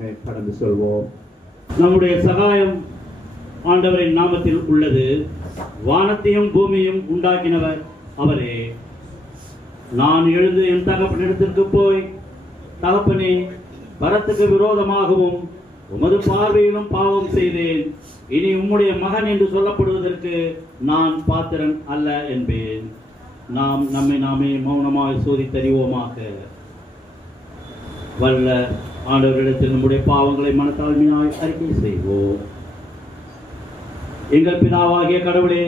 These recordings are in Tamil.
மூலமாக கடந்து செல்வோம். நம்முடைய சகாயம் ஆண்டவரின் நாமத்தில் உள்ளது. வானத்தையும் பூமியையும் உண்டாக்கினவர் அவரே. நான் எழுந்து என் தகப்பனிடத்திற்கு போய், தகப்பனே, வரத்துக்கு விரோதமாகவும் உமது பார்வையிலும் பாவம் செய்தேன். இனி உம்முடைய மகன் என்று சொல்லப்படுவதற்கு நான் பாத்திரன் அல்ல என்பேன். நாம் நம்மை நாமே மௌனமாக சோதித்தறிவோமாக. வல்ல ஆண்டவரிடத்தில் நம்முடைய பாவங்களை மனத்தாழ்மையாய் அறிக்கை செய்வோம். எங்கள் பிதாவாகிய கடவுளே,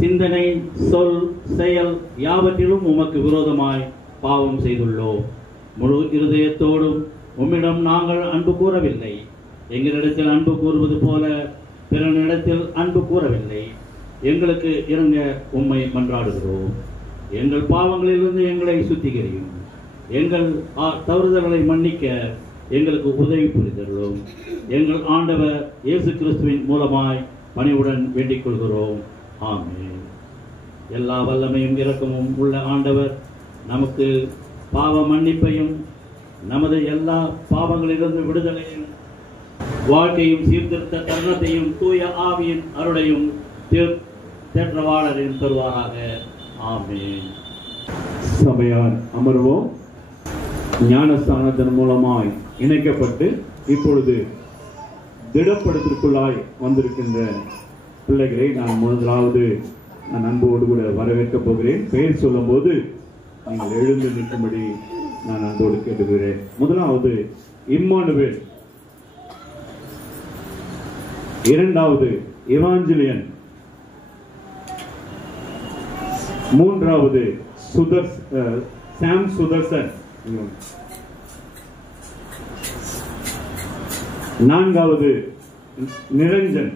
சிந்தனை, சொல், செயல் யாவற்றிலும் உமக்கு விரோதமாய் பாவம் செய்துள்ளோம். முழு இருதயத்தோடும் உம்மிடம் நாங்கள் அன்பு கூறவில்லை. எங்களிடத்தில் அன்பு கூறுவது போல பிறனிடத்தில் அன்பு கூறவில்லை. எங்களுக்கு இறங்க உம்மை மன்றாடுகிறோம். எங்கள் பாவங்களிலிருந்து எங்களை சுத்திகரியும். எங்கள் தவறுதல்களை மன்னிக்க எங்களுக்கு உதவி புரிதலும். எங்கள் ஆண்டவர் இயேசு கிறிஸ்துவின் மூலமாய் பணிவுடன் வேண்டிக் கொள்கிறோம். ஆமென். எல்லா வல்லமையும் இரக்கமும் உள்ள ஆண்டவர் நமக்கு பாவ மன்னிப்பையும் நமது எல்லா பாவங்களிலிருந்து விடுதலையும் வாழ்க்கையும் சீர்திருத்த தருணத்தையும் தூய ஆவியின் அருளையும் தேற்றவாளரின் தருவாராக. ஆமென். சபையார் அமர்வோம். ஞானஸ்தானத்தின் மூலமாய் இணைக்கப்பட்டு இப்பொழுது திடப்படுத்திற்குள்ளாய் வந்திருக்கின்ற பிள்ளைகளை நான் முதலாவது நான் அன்போடு கூட வரவேற்கப் போகிறேன். பெயர் சொல்லும் போது நீங்கள் எழுந்து நிற்கும்படி நான் அன்போடு கேட்டுக்கிறேன். முதலாவது இம்மானுவேல், இரண்டாவது இவாஞ்சலியன், மூன்றாவது சாம் சுதர்சன், நான்காவது நிரஞ்சன்,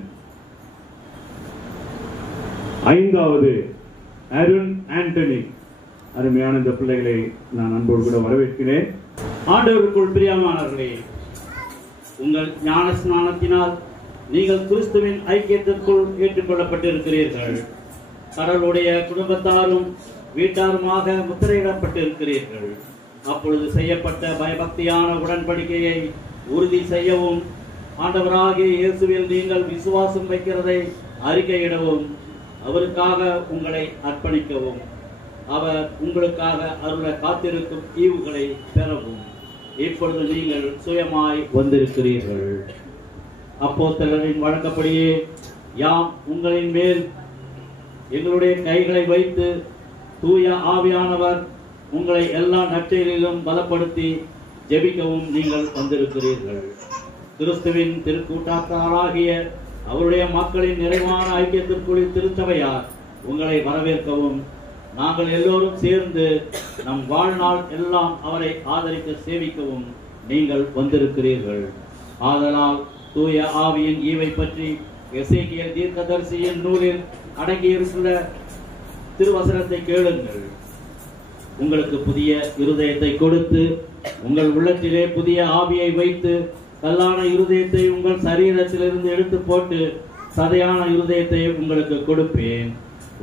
ஐந்தாவது அருண் ஆண்டனி. அருமையான இந்த பிள்ளைகளை நான் அன்போடு கூட வரவேற்கிறேன். ஆண்டவருக்குள் பிரியமானவர்களே, உங்கள் ஞான ஸ்நானத்தினால் நீங்கள் கிறிஸ்துவின் ஐக்கியத்திற்குள் ஏற்றுக்கொள்ளப்பட்டிருக்கிறீர்கள். கடவுளுடைய குடும்பத்தாரும் வீட்டாருமாக முத்திரையிடப்பட்டிருக்கிறீர்கள். அப்பொழுது செய்யப்பட்ட பயபக்தியான உடன்படிக்கையை உறுதி செய்யவும், ஆண்டவராகிய இயேசுவில் நீங்கள் விசுவாசம் வைக்கிறதை அறிக்கையிடவும், அவருக்காக உங்களை அர்ப்பணிக்கவும், அவர் உங்களுக்காக அருள காத்திருக்கும் ஈவுகளை பெறவும் இப்பொழுது நீங்கள் சுயமாய் வந்திருக்கிறீர்கள். அப்போஸ்தலரின் வழக்கப்படியே யாம் உங்களின் மேல் எங்களுடைய கைகளை வைத்து தூய ஆவியானவர் உங்களை எல்லா நற்செயலிலும் பலப்படுத்தி ஜெபிக்கவும் நீங்கள் வந்திருக்கிறீர்கள். கிறிஸ்துவின் திருக்கூட்டாளராகிய அவருடைய மக்களின் நிறைவான ஐக்கியத்திற்குள் திருச்சபையார் உங்களை வரவேற்கவும், நாங்கள் எல்லோரும் சேர்ந்து நம் வாழ்நாள் எல்லாம் அவரை ஆதரிக்க சேவிக்கவும் நீங்கள் வந்திருக்கிறீர்கள். ஆதலால் தூய ஆவியின் ஈவை பற்றி எசேக்கியேல் தீர்க்கதரிசியின் நூலில் அடங்கியிருக்கிற திருவசனத்தை கேளுங்கள். உங்களுக்கு புதிய இருதயத்தை கொடுத்து உங்கள் உள்ளத்திலே புதிய ஆவியை வைத்து, கல்லான இருதயத்தை உங்கள் சரீரத்திலிருந்து எடுத்து போட்டு சதையான இருதயத்தை உங்களுக்கு கொடுப்பேன்.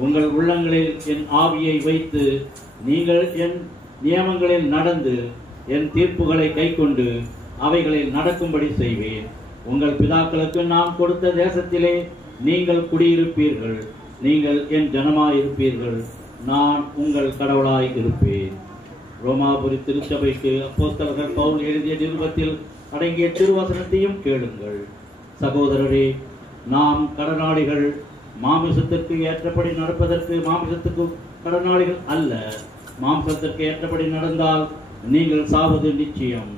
உங்கள் உள்ளங்களில் என் ஆவியை வைத்து நீங்கள் என் நியமங்களில் நடந்து என் தீர்ப்புகளை கைக்கொண்டு அவைகளில் நடக்கும்படி செய்வேன். உங்கள் பிதாக்களுக்கு நான் கொடுத்த தேசத்திலே நீங்கள் குடியிருப்பீர்கள். நீங்கள் என் ஜனமாயிருப்பீர்கள். நான் உங்கள் கடவுளாய் இருப்பேன். ரோமாபுரி திருச்சபைக்கு அப்போஸ்தலர் பவுல் எழுதிய நிருபத்தில் அடங்கிய திருவசனத்தையும் கேளுங்கள். சகோதரரே, நாம் கடனாளிகள், மாமிசத்திற்கு ஏற்றபடி நடப்பதற்கு மாமிசத்துக்கு கடனாளிகள் அல்ல. மாம்சத்திற்கு ஏற்றபடி நடந்தால் நீங்கள் சாவது நிச்சயம்.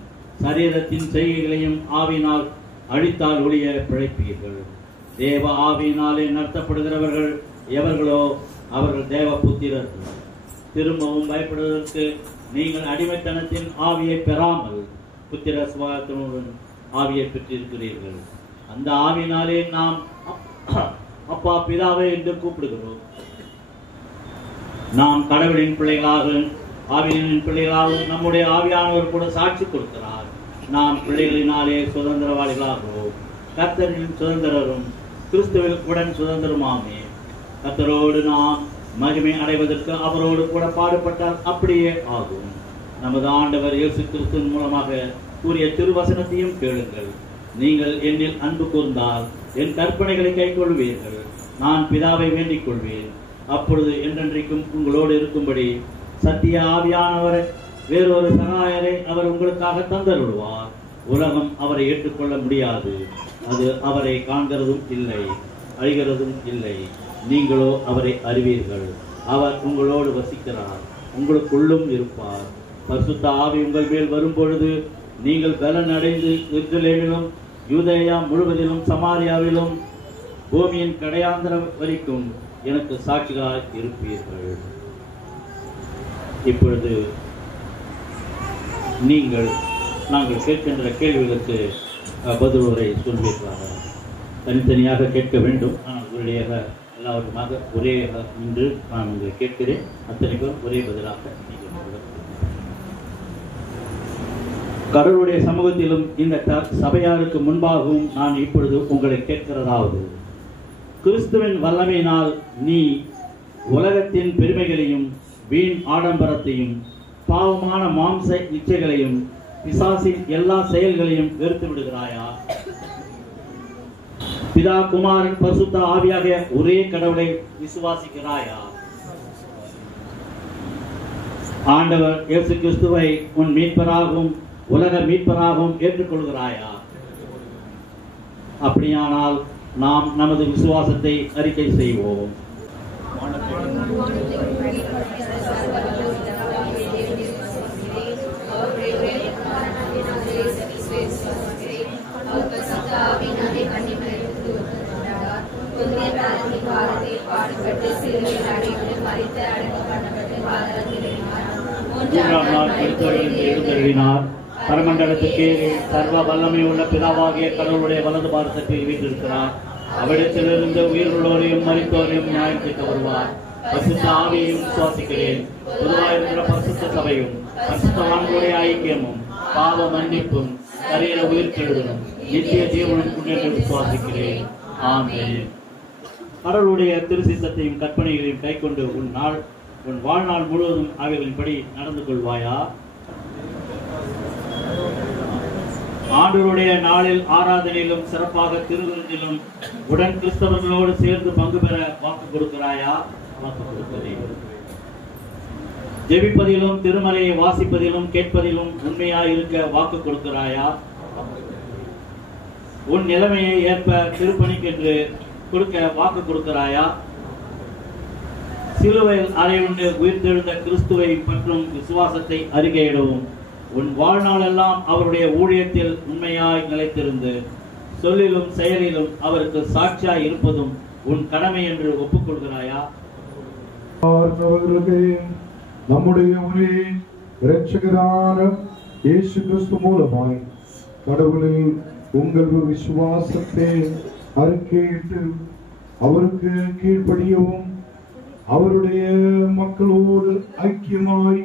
சரீரத்தின் செய்கைகளையும் ஆவினால் அழித்தால் ஒழிய பிழைப்பீர்கள். தேவ ஆவியினாலே நடத்தப்படுகிறவர்கள் எவர்களோ அவர்கள் தேவ புத்திரர்கள். திரும்பவும் பயப்படுவதற்கு நீங்கள் அடிமைத்தனத்தின் ஆவியை பெறாமல் புத்திர சுவாசத்துடன் ஆவியை பெற்றிருக்கிறீர்கள். அந்த ஆவியினாலே நாம் அப்பா பிதாவே என்று கூப்பிடுகிறோம். நாம் கடவுளின் பிள்ளைகளாக ஆவியின் பிள்ளைகளாகவும் நம்முடைய ஆவியானவர் கூட சாட்சி கொடுக்கிறார். நாம் பிள்ளைகளினாலே சுதந்திரவாளிகளாகிறோம். கர்த்தரின் சுதந்திரரும் கிறிஸ்துவில் உடன் சுதந்திரமாமே. கர்த்தரோடு நாம் மகிமை அடைவதற்கு அவரோடு கூட பாடுபட்டால் அப்படியே ஆகும். நமது ஆண்டவர் இயேசு கிறிஸ்துவின் மூலமாக கூறிய திருவசனத்தையும் கேளுங்கள். நீங்கள் என்னில் அன்பு கூர்ந்தால் என் கற்பனைகளை கைக்கொள்வீர்கள். நான் பிதாவை வேண்டிக் கொள்வேன், அப்பொழுது என்றென்றைக்கும் உங்களோடு இருக்கும்படி சத்திய ஆவியானவரை வேறொரு சகாயரை அவர் உங்களுக்காக தந்தருள்வார். உலகம் அவரை ஏற்றுக்கொள்ள முடியாது, அது அவரை காண்கிறதும் இல்லை, அறிகிறதும் இல்லை. நீங்களோ அவரை அறிவீர்கள். அவர் உங்களோடு வசிக்கிறார், உங்களுக்குள்ளும் இருப்பார். பரிசுத்த ஆவி உங்கள் மேல் வரும்பொழுது நீங்கள் பலன் அடைந்து எருசலேமிலும் யூதேயா முழுவதிலும் சமாரியாவிலும் பூமியின் கடையாந்திரம் வரைக்கும் எனக்கு சாட்சிகளாய் இருப்பீர்கள். இப்பொழுது நாங்கள் கேட்கின்ற கேள்விகளுக்கு பதிலுரை சொல்வீர்களாக. தனித்தனியாக கேட்க வேண்டும், ஆனால் ஒரேயாக எல்லாருமாக ஒரே நின்று நான் உங்களை கேட்கிறேன். அத்தனை பேர் ஒரே பதிலாக நீங்கள் கடவுளுடைய சமூகத்திலும் இந்த சபையாருக்கு முன்பாகவும் நான் இப்பொழுது உங்களை கேட்கிறதாவது, கிறிஸ்துவின் வல்லமையினால் நீ உலகத்தின் பெருமைகளையும் வீண் ஆடம்பரத்தையும் பாவமான மாம்ச இச்சைகளையும் பிசாசின் எல்லா செயல்களையும் வெறுத்து விடுகிறாயா? பிதா, குமாரன், பரிசுத்த ஆவியாகிய ஒரே கடவுளை விசுவாசிக்கிறாயா? ஆண்டவர் இயேசு கிறிஸ்துவை உன் மீட்பராகவும் உலக மீட்பராகவும் ஏற்றுக்கொள்கிறாயா? அப்படியானால் நாம் நமது விசுவாசத்தை அறிக்கை செய்வோம். பரமண்டலத்துக்கு சர்வ வல்லமை உள்ள பிதாவாகிய கடவுளுடைய வலது பாரதத்தில் வீட்டிருக்கிறார். அவ்விடத்திலிருந்து உயிருள்ளோரையும் மரித்தோரையும் நியாயம் தீர்க்க வருவார். பரிசுத்த ஆவியையும் விசுவாசிக்கிறேன். பொதுவாயிருக்கிற பரிசுத்த சபையும் பரிசுத்தவான்களுடைய ஐக்கியமும் பாவ மன்னிப்பும் சரீர உயிர்த்தெழுதலும் நித்திய ஜீவனும் என்று விசுவாசிக்கிறேன். ஆமென். கடவுளுடைய திருசித்தத்தையும் கற்பனைகளையும் கைக்கொண்டு உன் வாழ்நாள் முழுவதும் அவைகளின்படி நடந்து கொள்வாயா? ஆண்டவருடைய நாளில் ஆராதனையிலும் சிறப்பாக திருவிருந்திலும் உடன் கிறிஸ்தவர்களோடு சேர்ந்து பங்கு பெற வாக்கு கொடுக்கிறாயா? வாக்கு கொடுக்கிறேன். ஜெபிப்பதிலும் திருமறையை வாசிப்பதிலும் கேட்பதிலும் உண்மையாய் இருக்க வாக்கு கொடுக்கிறாயா? உன் நிலைமையை ஏற்ப திருப்பணிக்கென்று கொடுக்க வாக்கு கொடுக்கிறாயா? சிலுவையில் அறையுண்டு உயிர்த்தெழுந்த கிறிஸ்துவை பற்றும் விசுவாசத்தை அறிக்கையிடவும் உன் வாழ்நாளெல்லாம் அவருடைய ஊழியத்தில் உண்மையாய் நிலைத்திருந்து சொல்லிலும் செயலிலும் அவருக்கு சாட்சியாய் இருப்பதும் உன் கடமை என்று ஒப்புக்கொள்கிறாயா? நம்முடைய ஒரே இரட்சகரான இயேசு கிறிஸ்து மூலமாய் கடவுளில் உங்கள் விசுவாசத்தை அறிக்கையிட்டு அவருக்கு கீழ்ப்படியவும் அவருடைய மக்களோடு ஐக்கியமாய்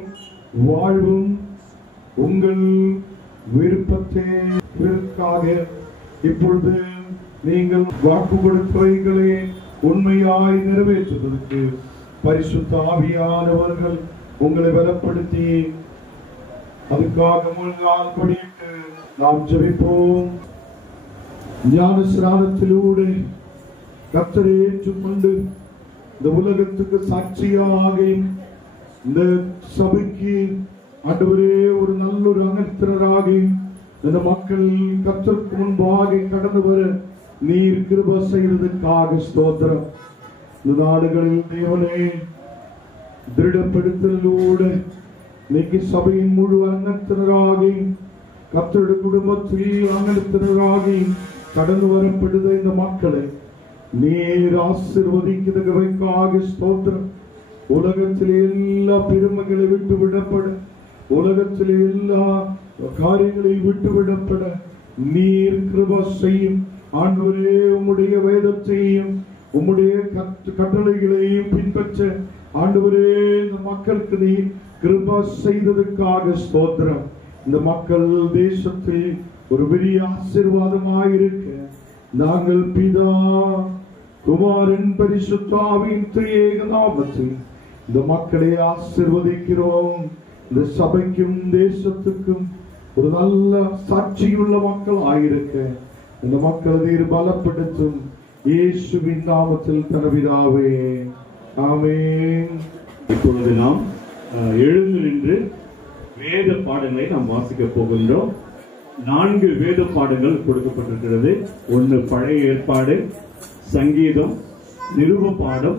வாழ்வும் உங்கள் விருப்பத்திற்காக இப்பொழுது நீங்கள் வாக்கு கொடுத்தவைகளை உண்மையாய் நிறைவேற்றுவதற்கு பரிசுத்த ஆவியானவர்கள் உங்களை பலப்படுத்தி அதுக்காக முன்னால் கொடியிட்டு நாம் ஜெபிப்போம். ஞான ஸ்நானத்திலூടെ கர்த்தரை ஏற்றுக்கொண்டு இந்த உலகத்துக்கு சாட்சியாக இந்த சபைக்கு ஆண்டவரே ஒரு நல்லொரு அங்கத்தினராக இந்த மக்கள் கர்த்தருக்கு முன்பாக கடந்து வர நீர் கிருபை செய்ததற்காக ஸ்தோத்திரம். இந்த நாடுகளில் தேவனே திருடப்படுத்தலோடு இன்னைக்கு சபையின் முழு அங்கத்தினராக கர்த்தருடைய குடும்பத்தில் அங்கத்தினராக கடந்து வரப்படுத இந்த மக்களை நீர் ஆசீர்வதிக்கிறதுக்காக ஸ்தோத்திரம். உலகத்திலே எல்லா பெருமைகளை விட்டு விடப்பட, உலகத்திலே எல்லா காரியங்களை விட்டு விடப்பட நீர் கிருபை செய்யும். ஆண்டவரே உம்முடைய வேதத்தையும் உம்முடைய கட்டளைகளையும் பின்பற்ற ஆண்டவரே இந்த மக்களுக்கு நீர் கிருபை செய்ததற்காக ஸ்தோத்திரம். இந்த மக்கள் தேசத்தில் ஒரு பெரிய ஆசீர்வாதமாயிருக்க நாங்கள் பிதா குமாரன் பரிசுத்த ஆவியின் திரியேக நாமத்தில் இந்த மக்களை ஆசீர்வதிக்கிறோம். இந்த சபைக்கும் தேசத்துக்கும் ஒரு நல்ல சாட்சியுள்ள மக்கள் ஆயிருக்க இந்த மக்கள் நீர் பலப்படுத்தும் இயேசுவின் நாமத்தில் தனவிதாவே ஆமென். இப்பொழுது நாம் எழுந்து நின்று வேத பாடங்களை நாம் வாசிக்க போகின்றோம். 4 வேத பாடங்கள் கொடுக்கப்பட்டிருக்கிறது. 1 பழைய ஏற்பாடு, சங்கீதம், நிருப பாடம்,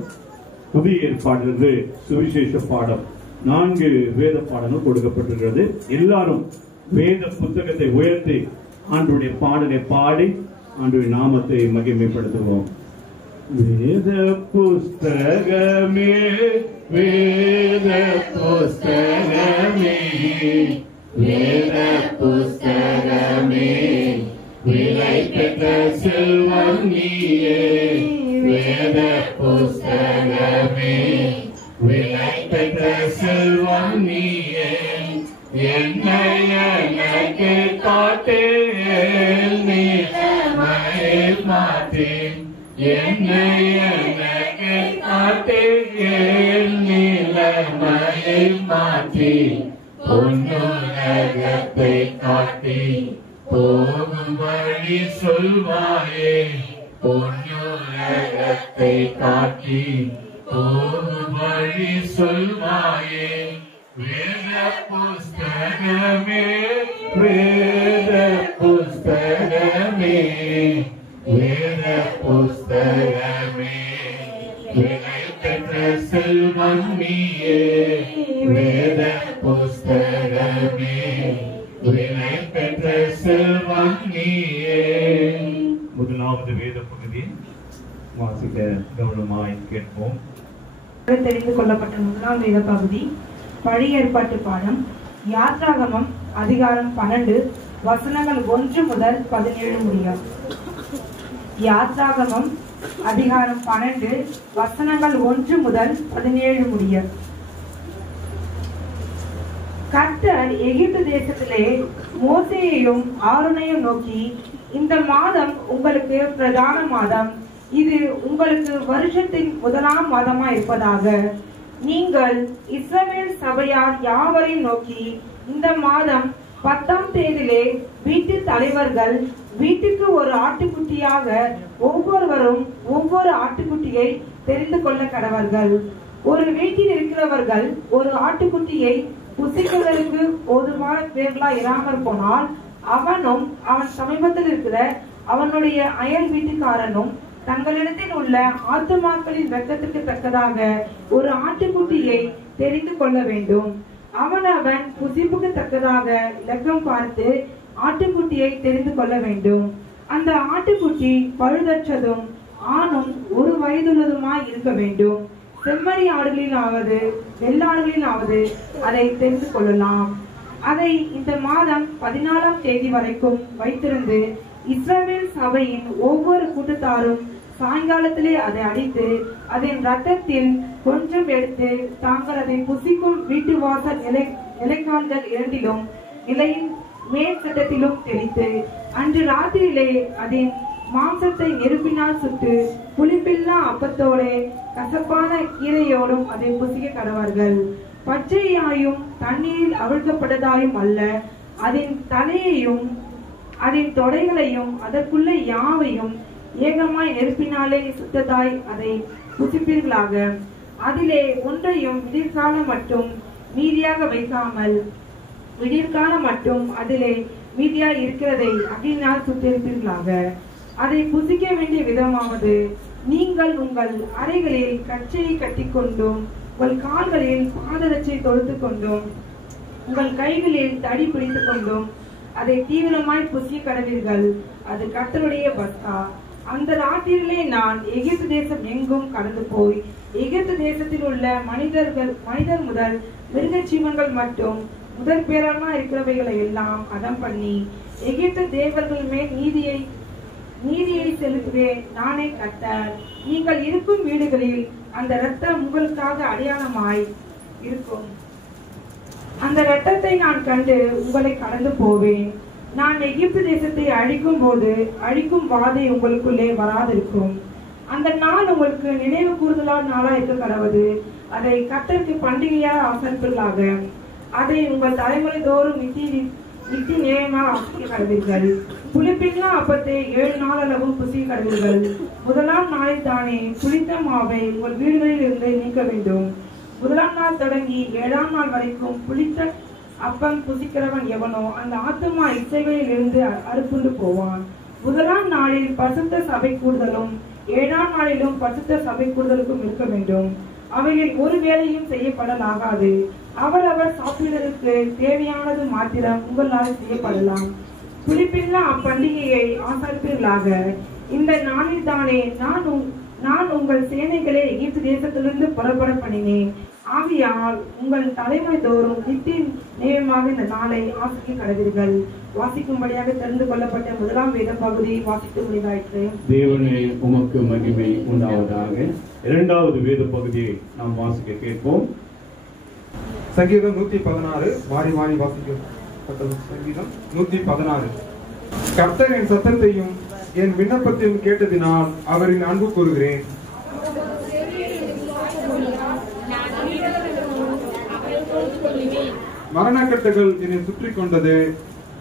புதிய ஏற்பாடு சுவிசேஷ பாடம். 4 வேத பாடங்கள் கொடுக்கப்பட்டிருக்கிறது. எல்லாரும் வேத புத்தகத்தை உயர்த்தி ஆண்டவருடைய பாடலை பாடி ஆண்டவருடைய நாமத்தை மகிமைப்படுத்துவோம். வேத புஸ்தகமே, வேத புஸ்தகமே, வேத புஸ்தகமே, விலை பெற்ற செல்வம் நீயே. வேத புஸ்தகமே, விலை பெற்ற செல்வம் நீயே. என்னை எனக்கு காட்டேன் நீலமலை மாட்டேன். என்னை எனக்கு காட்டேன் நீலமலை மாற்றி. பொன்னுலகத்தை காட்டி போகும் வழி சொல்வாயே. பொன்னுலகத்தை காட்டி போகும் வழி சொல்வாயே. வேத புஸ்தகமே, வேத புஸ்தகமே, வேத புஸ்தகமே, விலை பெற்ற செல்வம் நீயே. வேத புஸ்தகமே, விலை பெற்ற செல்வம் நீயே. முதலாவது வேத பகுதி வாசிக்க கவனமாய் கேட்போம். தெரிந்து கொள்ளப்பட்ட முதலாம் வேத பகுதி பழைய ஏற்பாட்டு பாடம். யாத்ராகமம் அதிகாரம் 12 வசனங்கள் 1 முதல் 17 முடிய. யாத்ராகமம் அதிகாரம் 12 வசனங்கள் 1 முதல் 17 முடிய. கர்த்தர் எகிப்து தேசத்திலே மோசேயையும் ஆரோனையும் நோக்கி, இந்த மாதம் உங்களுக்கு பிரதான மாதம், இது உங்களுக்கு வருஷத்தின் முதலாம் மாதமா இருப்பதாக. நீங்கள் இஸ்ரவேல் சபையார் யாவரையும் நோக்கி, இந்த மாதம் 10ஆம் தேதியிலே வீட்டு தலைவர்கள் வீட்டுக்கு ஒரு ஆட்டுக்குட்டியாக ஒவ்வொருவரும் ஒவ்வொரு ஆட்டுக்குட்டியை தெரிந்து கொள்ள கடவர்கள். ஒரு வீட்டில் இருக்கிறவர்கள் ஒரு ஆட்டுக்குட்டியை புசிக்குவதற்கு போதுமான பேர்களா இராமற் போனால் அவனும் அவன் சமீபத்தில் இருக்கிற அவனுடைய அயல் வீட்டுக்காரனும் தங்களிடத்தில் உள்ள ஆத்துமாக்களின் வெட்கத்துக்கு தக்கதாக ஒரு ஆட்டுக்குட்டியை தெரிந்து கொள்ள வேண்டும். அவன் புசிப்புக்கு தக்கதாக இலக்கம் பார்த்து ஆட்டுக்குட்டியை தெரிந்து கொள்ள வேண்டும். அந்த ஆட்டுக்குட்டி பழுதற்றதும் ஆணும் 1 வயதுள்ளதுமாய் இருக்க வேண்டும். செம்மறி ஆடுகளிலாவது வெள்ளாடுகளிலாவது அதை தெரிந்து கொள்ளலாம். அதை இந்த மாதம் 14ஆம் தேதி வரைக்கும் வைத்திருந்து இஸ்ரவேல் சபையின் ஒவ்வொரு கூட்டத்தாரும் சாயங்காலத்திலே அதை அடித்து அதன் ரத்தத்தில் கொஞ்சம் எடுத்து தாங்கள் அதை புசிக்கும் வீட்டு வாசல் நிலைக்கால்கள் 2லும் நிலையின் மேல் சட்டத்திலும் தெளித்து அன்று ராத்திரியிலே அதன் மாம்சத்தை நெருப்பினால் சுட்டு புளிப்பில்லா அப்பத்தோட கசப்பான கீரையோடும் அதை புசிக்க கடவார்கள். பச்சையாயும் தண்ணீரில் அவிழ்க்கப்பட்டதாயும் அல்ல, அதன் தலையையும் அதன் தொடைகளையும் அதற்குள்ள யாவையும் ஏகமாய் நெருப்பினாலே சுத்ததாய் அதை புசிப்பீர்களாக. அதிலே ஒன்றையும் விடிற்காலம் மட்டும் மீதியாக வைக்காமல் விடிற்காலம் மட்டும் அதிலே மீதியாய் இருக்கிறதை அகிலினால் சுட்டிருப்பீர்களாக. அதை புசிக்க வேண்டிய விதமாவது, நீங்கள் உங்கள் அறைகளில் கச்சையை கட்டிக்கொண்டும் உங்கள் கால்களில் பாதரட்சை தொடுத்து கொண்டும் உங்கள் கைகளில் தடி பிடித்துக் கொண்டும் அதை தீவிரமாய் புசிய கடவீர்கள். அது கர்த்தருடைய பஸ்கா. அந்த ராத்திரியிலே நான் எகிப்து தேசம் எங்கும் கடந்து போய் எகிப்து தேசத்தில் உள்ள மனிதர் முதல் மிருக ஜீவன்கள் மட்டும் முதற் பேரான இருக்கிறவைகளை எல்லாம் அதம் பண்ணி எகிப்து தேவர்கள் மேல் நீதியை செலுத்துவேன். நானே கர்த்தர். நீங்கள் இருக்கும் வீடுகளில் அந்த இரத்தம் உங்களுக்காக அடையாளமாய் இருக்கும். அந்த இரத்தத்தை நான் கண்டு உங்களை கடந்து போவேன். நான் எகிப்து தேசத்தை அழிக்கும் போது அழிக்கும் வாதை உங்களுக்குள்ளே வராதிருக்கும். அந்த நாள் உங்களுக்கு நினைவு கூறுதலால் நாளா இருக்க கடவது. அதை கர்த்தருக்கு பண்டிகையாக ஆசரிப்பீர்களாக. அதை உங்கள் தலைமுறை தோறும் நித்திய நியாயமாக ஆசிக்க கடவீர்கள். புளிப்பில்லா அப்பத்தை 7 நாள் அளவும் புசிக்க கடவீர்கள். முதலாம் நாளில் தானே புளித்த மாவை உங்கள் வீடுகளில் இருந்து நீக்க வேண்டும். முதலாம் நாள் தொடங்கி 7ஆம் நாள் வரைக்கும் புளித்த அப்பம் புசிக்கிறவன் எவனோ அந்த ஆத்துமா இச்சைகளில் இருந்து அறுப்புண்டு போவான். முதலாம் நாளில் பரிசுத்த சபை கூடுதலும் 7ஆம் நாளிலும் பரிசுத்த சபை கூடுதலுக்கும் இருக்க வேண்டும். அவைகள் ஒரு வேளையும் செய்யப்படலாகாது. அவரவர் சாப்பிடுவதற்கு தேவையானது மாத்திரம் உங்களால் செய்யப்படலாம். புளிப்பில்லா அப்பண்டிகையை ஆசரிப்பீர்களாக. இந்த நாளில் தானே நான் உங்கள் சேனைகளை எகிப்து தேசத்திலிருந்து புறப்பட பண்ணினேன். ஆகையால் உங்கள் தலைமுறை தோறும் நித்திய நியமமாக இந்த நாளை ஆசிக்க கடவீர்கள். வாசிக்கும்படியாக தெரிந்து கொள்ளப்பட்ட முதலாம் வேத பகுதி வாசித்து முடிந்தாயிற்று. தேவனே உமக்கு மகிமை உண்டாவதாக. இரண்டாவது வேத பகுதியை நாம் வாசிக்க கேட்போம். சங்கீதம் 116 மாறி மாறி வாசிக்கப்பட்ட சங்கீதம் 116. கர்த்தர் என் சத்தத்தையும் என் விண்ணப்பத்தையும் கேட்டதினால் அவரின் அன்பு கூறுகிறேன். மரணக்கட்டுகள் என்னை சுற்றி கொண்டது,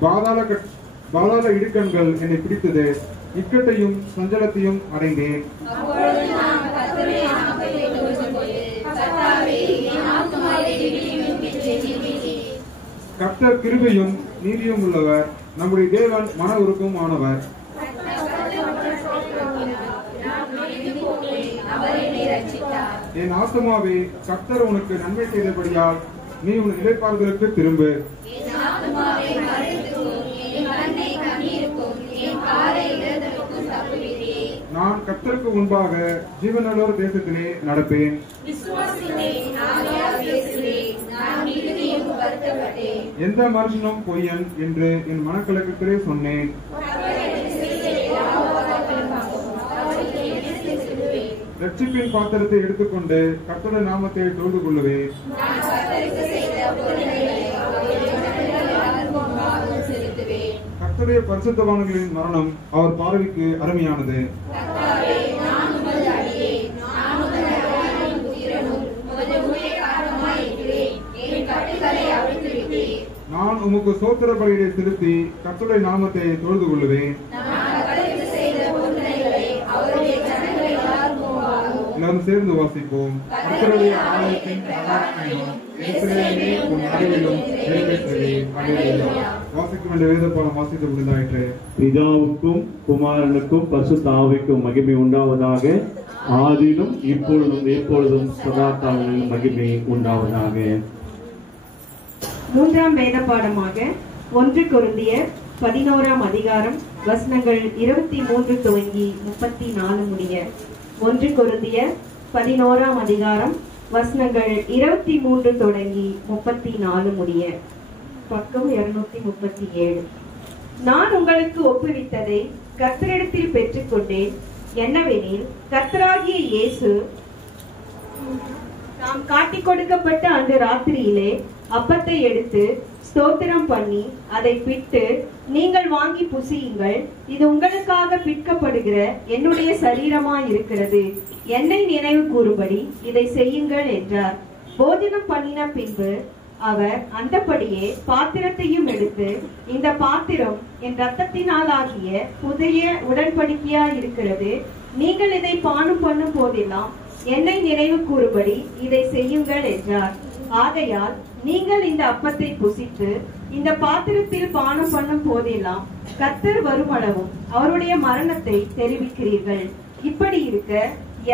பாதாள இடுக்கண்கள் என்னை பிடித்தது. இக்கட்டையும் சஞ்சலத்தையும் அடைந்தேன். கர்த்தர் கிருபையும் நீதியும் உள்ளவர், நம்முடைய தேவன் மன உருக்கம் ஆனவர். என் ஆத்துமாவே கர்த்தர் உனக்கு நன்மை செய்தபடியால் நீ உன் இளைப்பாறுதலுக்கு திரும்பு. நான் கர்த்தருக்கு முன்பாக ஜீவனுள்ளோர் தேசத்திலே நடப்பேன். எந்த மனுஷனும் பொய்யன் என்று என் மனக்கலக்கத்திலே சொன்னேன். ரட்சிப்பின் பாத்திரத்தை எடுத்துக்கொண்டு கர்த்தருடைய நாமத்தை தொழுது கொள்ளுவேன். கர்த்தருடைய பரிசுத்தவான்களின் மரணம் அவர் பார்வைக்கு அருமையானது. நான் உமக்கு சோத்திர பலியை செலுத்தி கர்த்தருடைய நாமத்தை தொழுது கொள்ளுவேன். எல்லாரும் சேர்ந்து வாசிப்போம். கர்த்தருடைய ஆலயத்தின் வாசிக்க வேண்டிய வேத பாடம் வாசித்து முடிந்தாயிற்று. பிதாவுக்கும் குமாரனுக்கும் பரிசுத்த ஆவிக்கும் மகிமை உண்டாவதாக. ஆதியிலும் இப்பொழுதும் எப்பொழுதும் சதா காலங்களிலும் மகிமை உண்டாவதாக. மூன்றாம் வேத பாடமாக 1 கொரிந்தியர் 11ஆம் அதிகாரம் வசனங்கள் 23 துவங்கி 34 முடிய. 1 கொரிந்தியர் 11ஆம் அதிகாரம் வசனங்கள் 23 தொடங்கி 34 முடிய. பக்கம் 237. நான் உங்களுக்கு ஒப்புவித்ததை கர்த்தரிடத்தில் பெற்றுக்கொண்டேன். என்னவெனில், கர்த்தராகிய இயேசு தாம் காட்டிக் கொடுக்கப்பட்ட அந்த ராத்திரியிலே அப்பத்தை எடுத்து ஸ்தோத்திரம் பண்ணி அதை பிட்டு, நீங்கள் வாங்கி புசியுங்கள், இது உங்களுக்காக பிற்கப்படுகிற என்னுடைய சரீரமாய் இருக்கிறது, என்னை நினைவு கூறும்படி இதை செய்யுங்கள் என்றார். போஜனம் பண்ணின பின்பு அவர் அந்தபடியே பாத்திரத்தையும் எடுத்து, இந்த பாத்திரம் என் இரத்தத்தினால் ஆகிய புதிய உடன்படிக்கையாய் இருக்கிறது, நீங்கள் இதை பானம் பண்ணும் போதெல்லாம் என்னை நினைவு கூறும்படி இதை செய்யுங்கள் என்றார். ஆகையால் நீங்கள் இந்த அப்பத்தை புசித்து இந்த பாத்திரத்தில் பானம் பண்ணும் போதெல்லாம் கர்த்தர் வருமளவும் அவருடைய மரணத்தை தெரிவிக்கிறீர்கள். இப்படி இருக்க,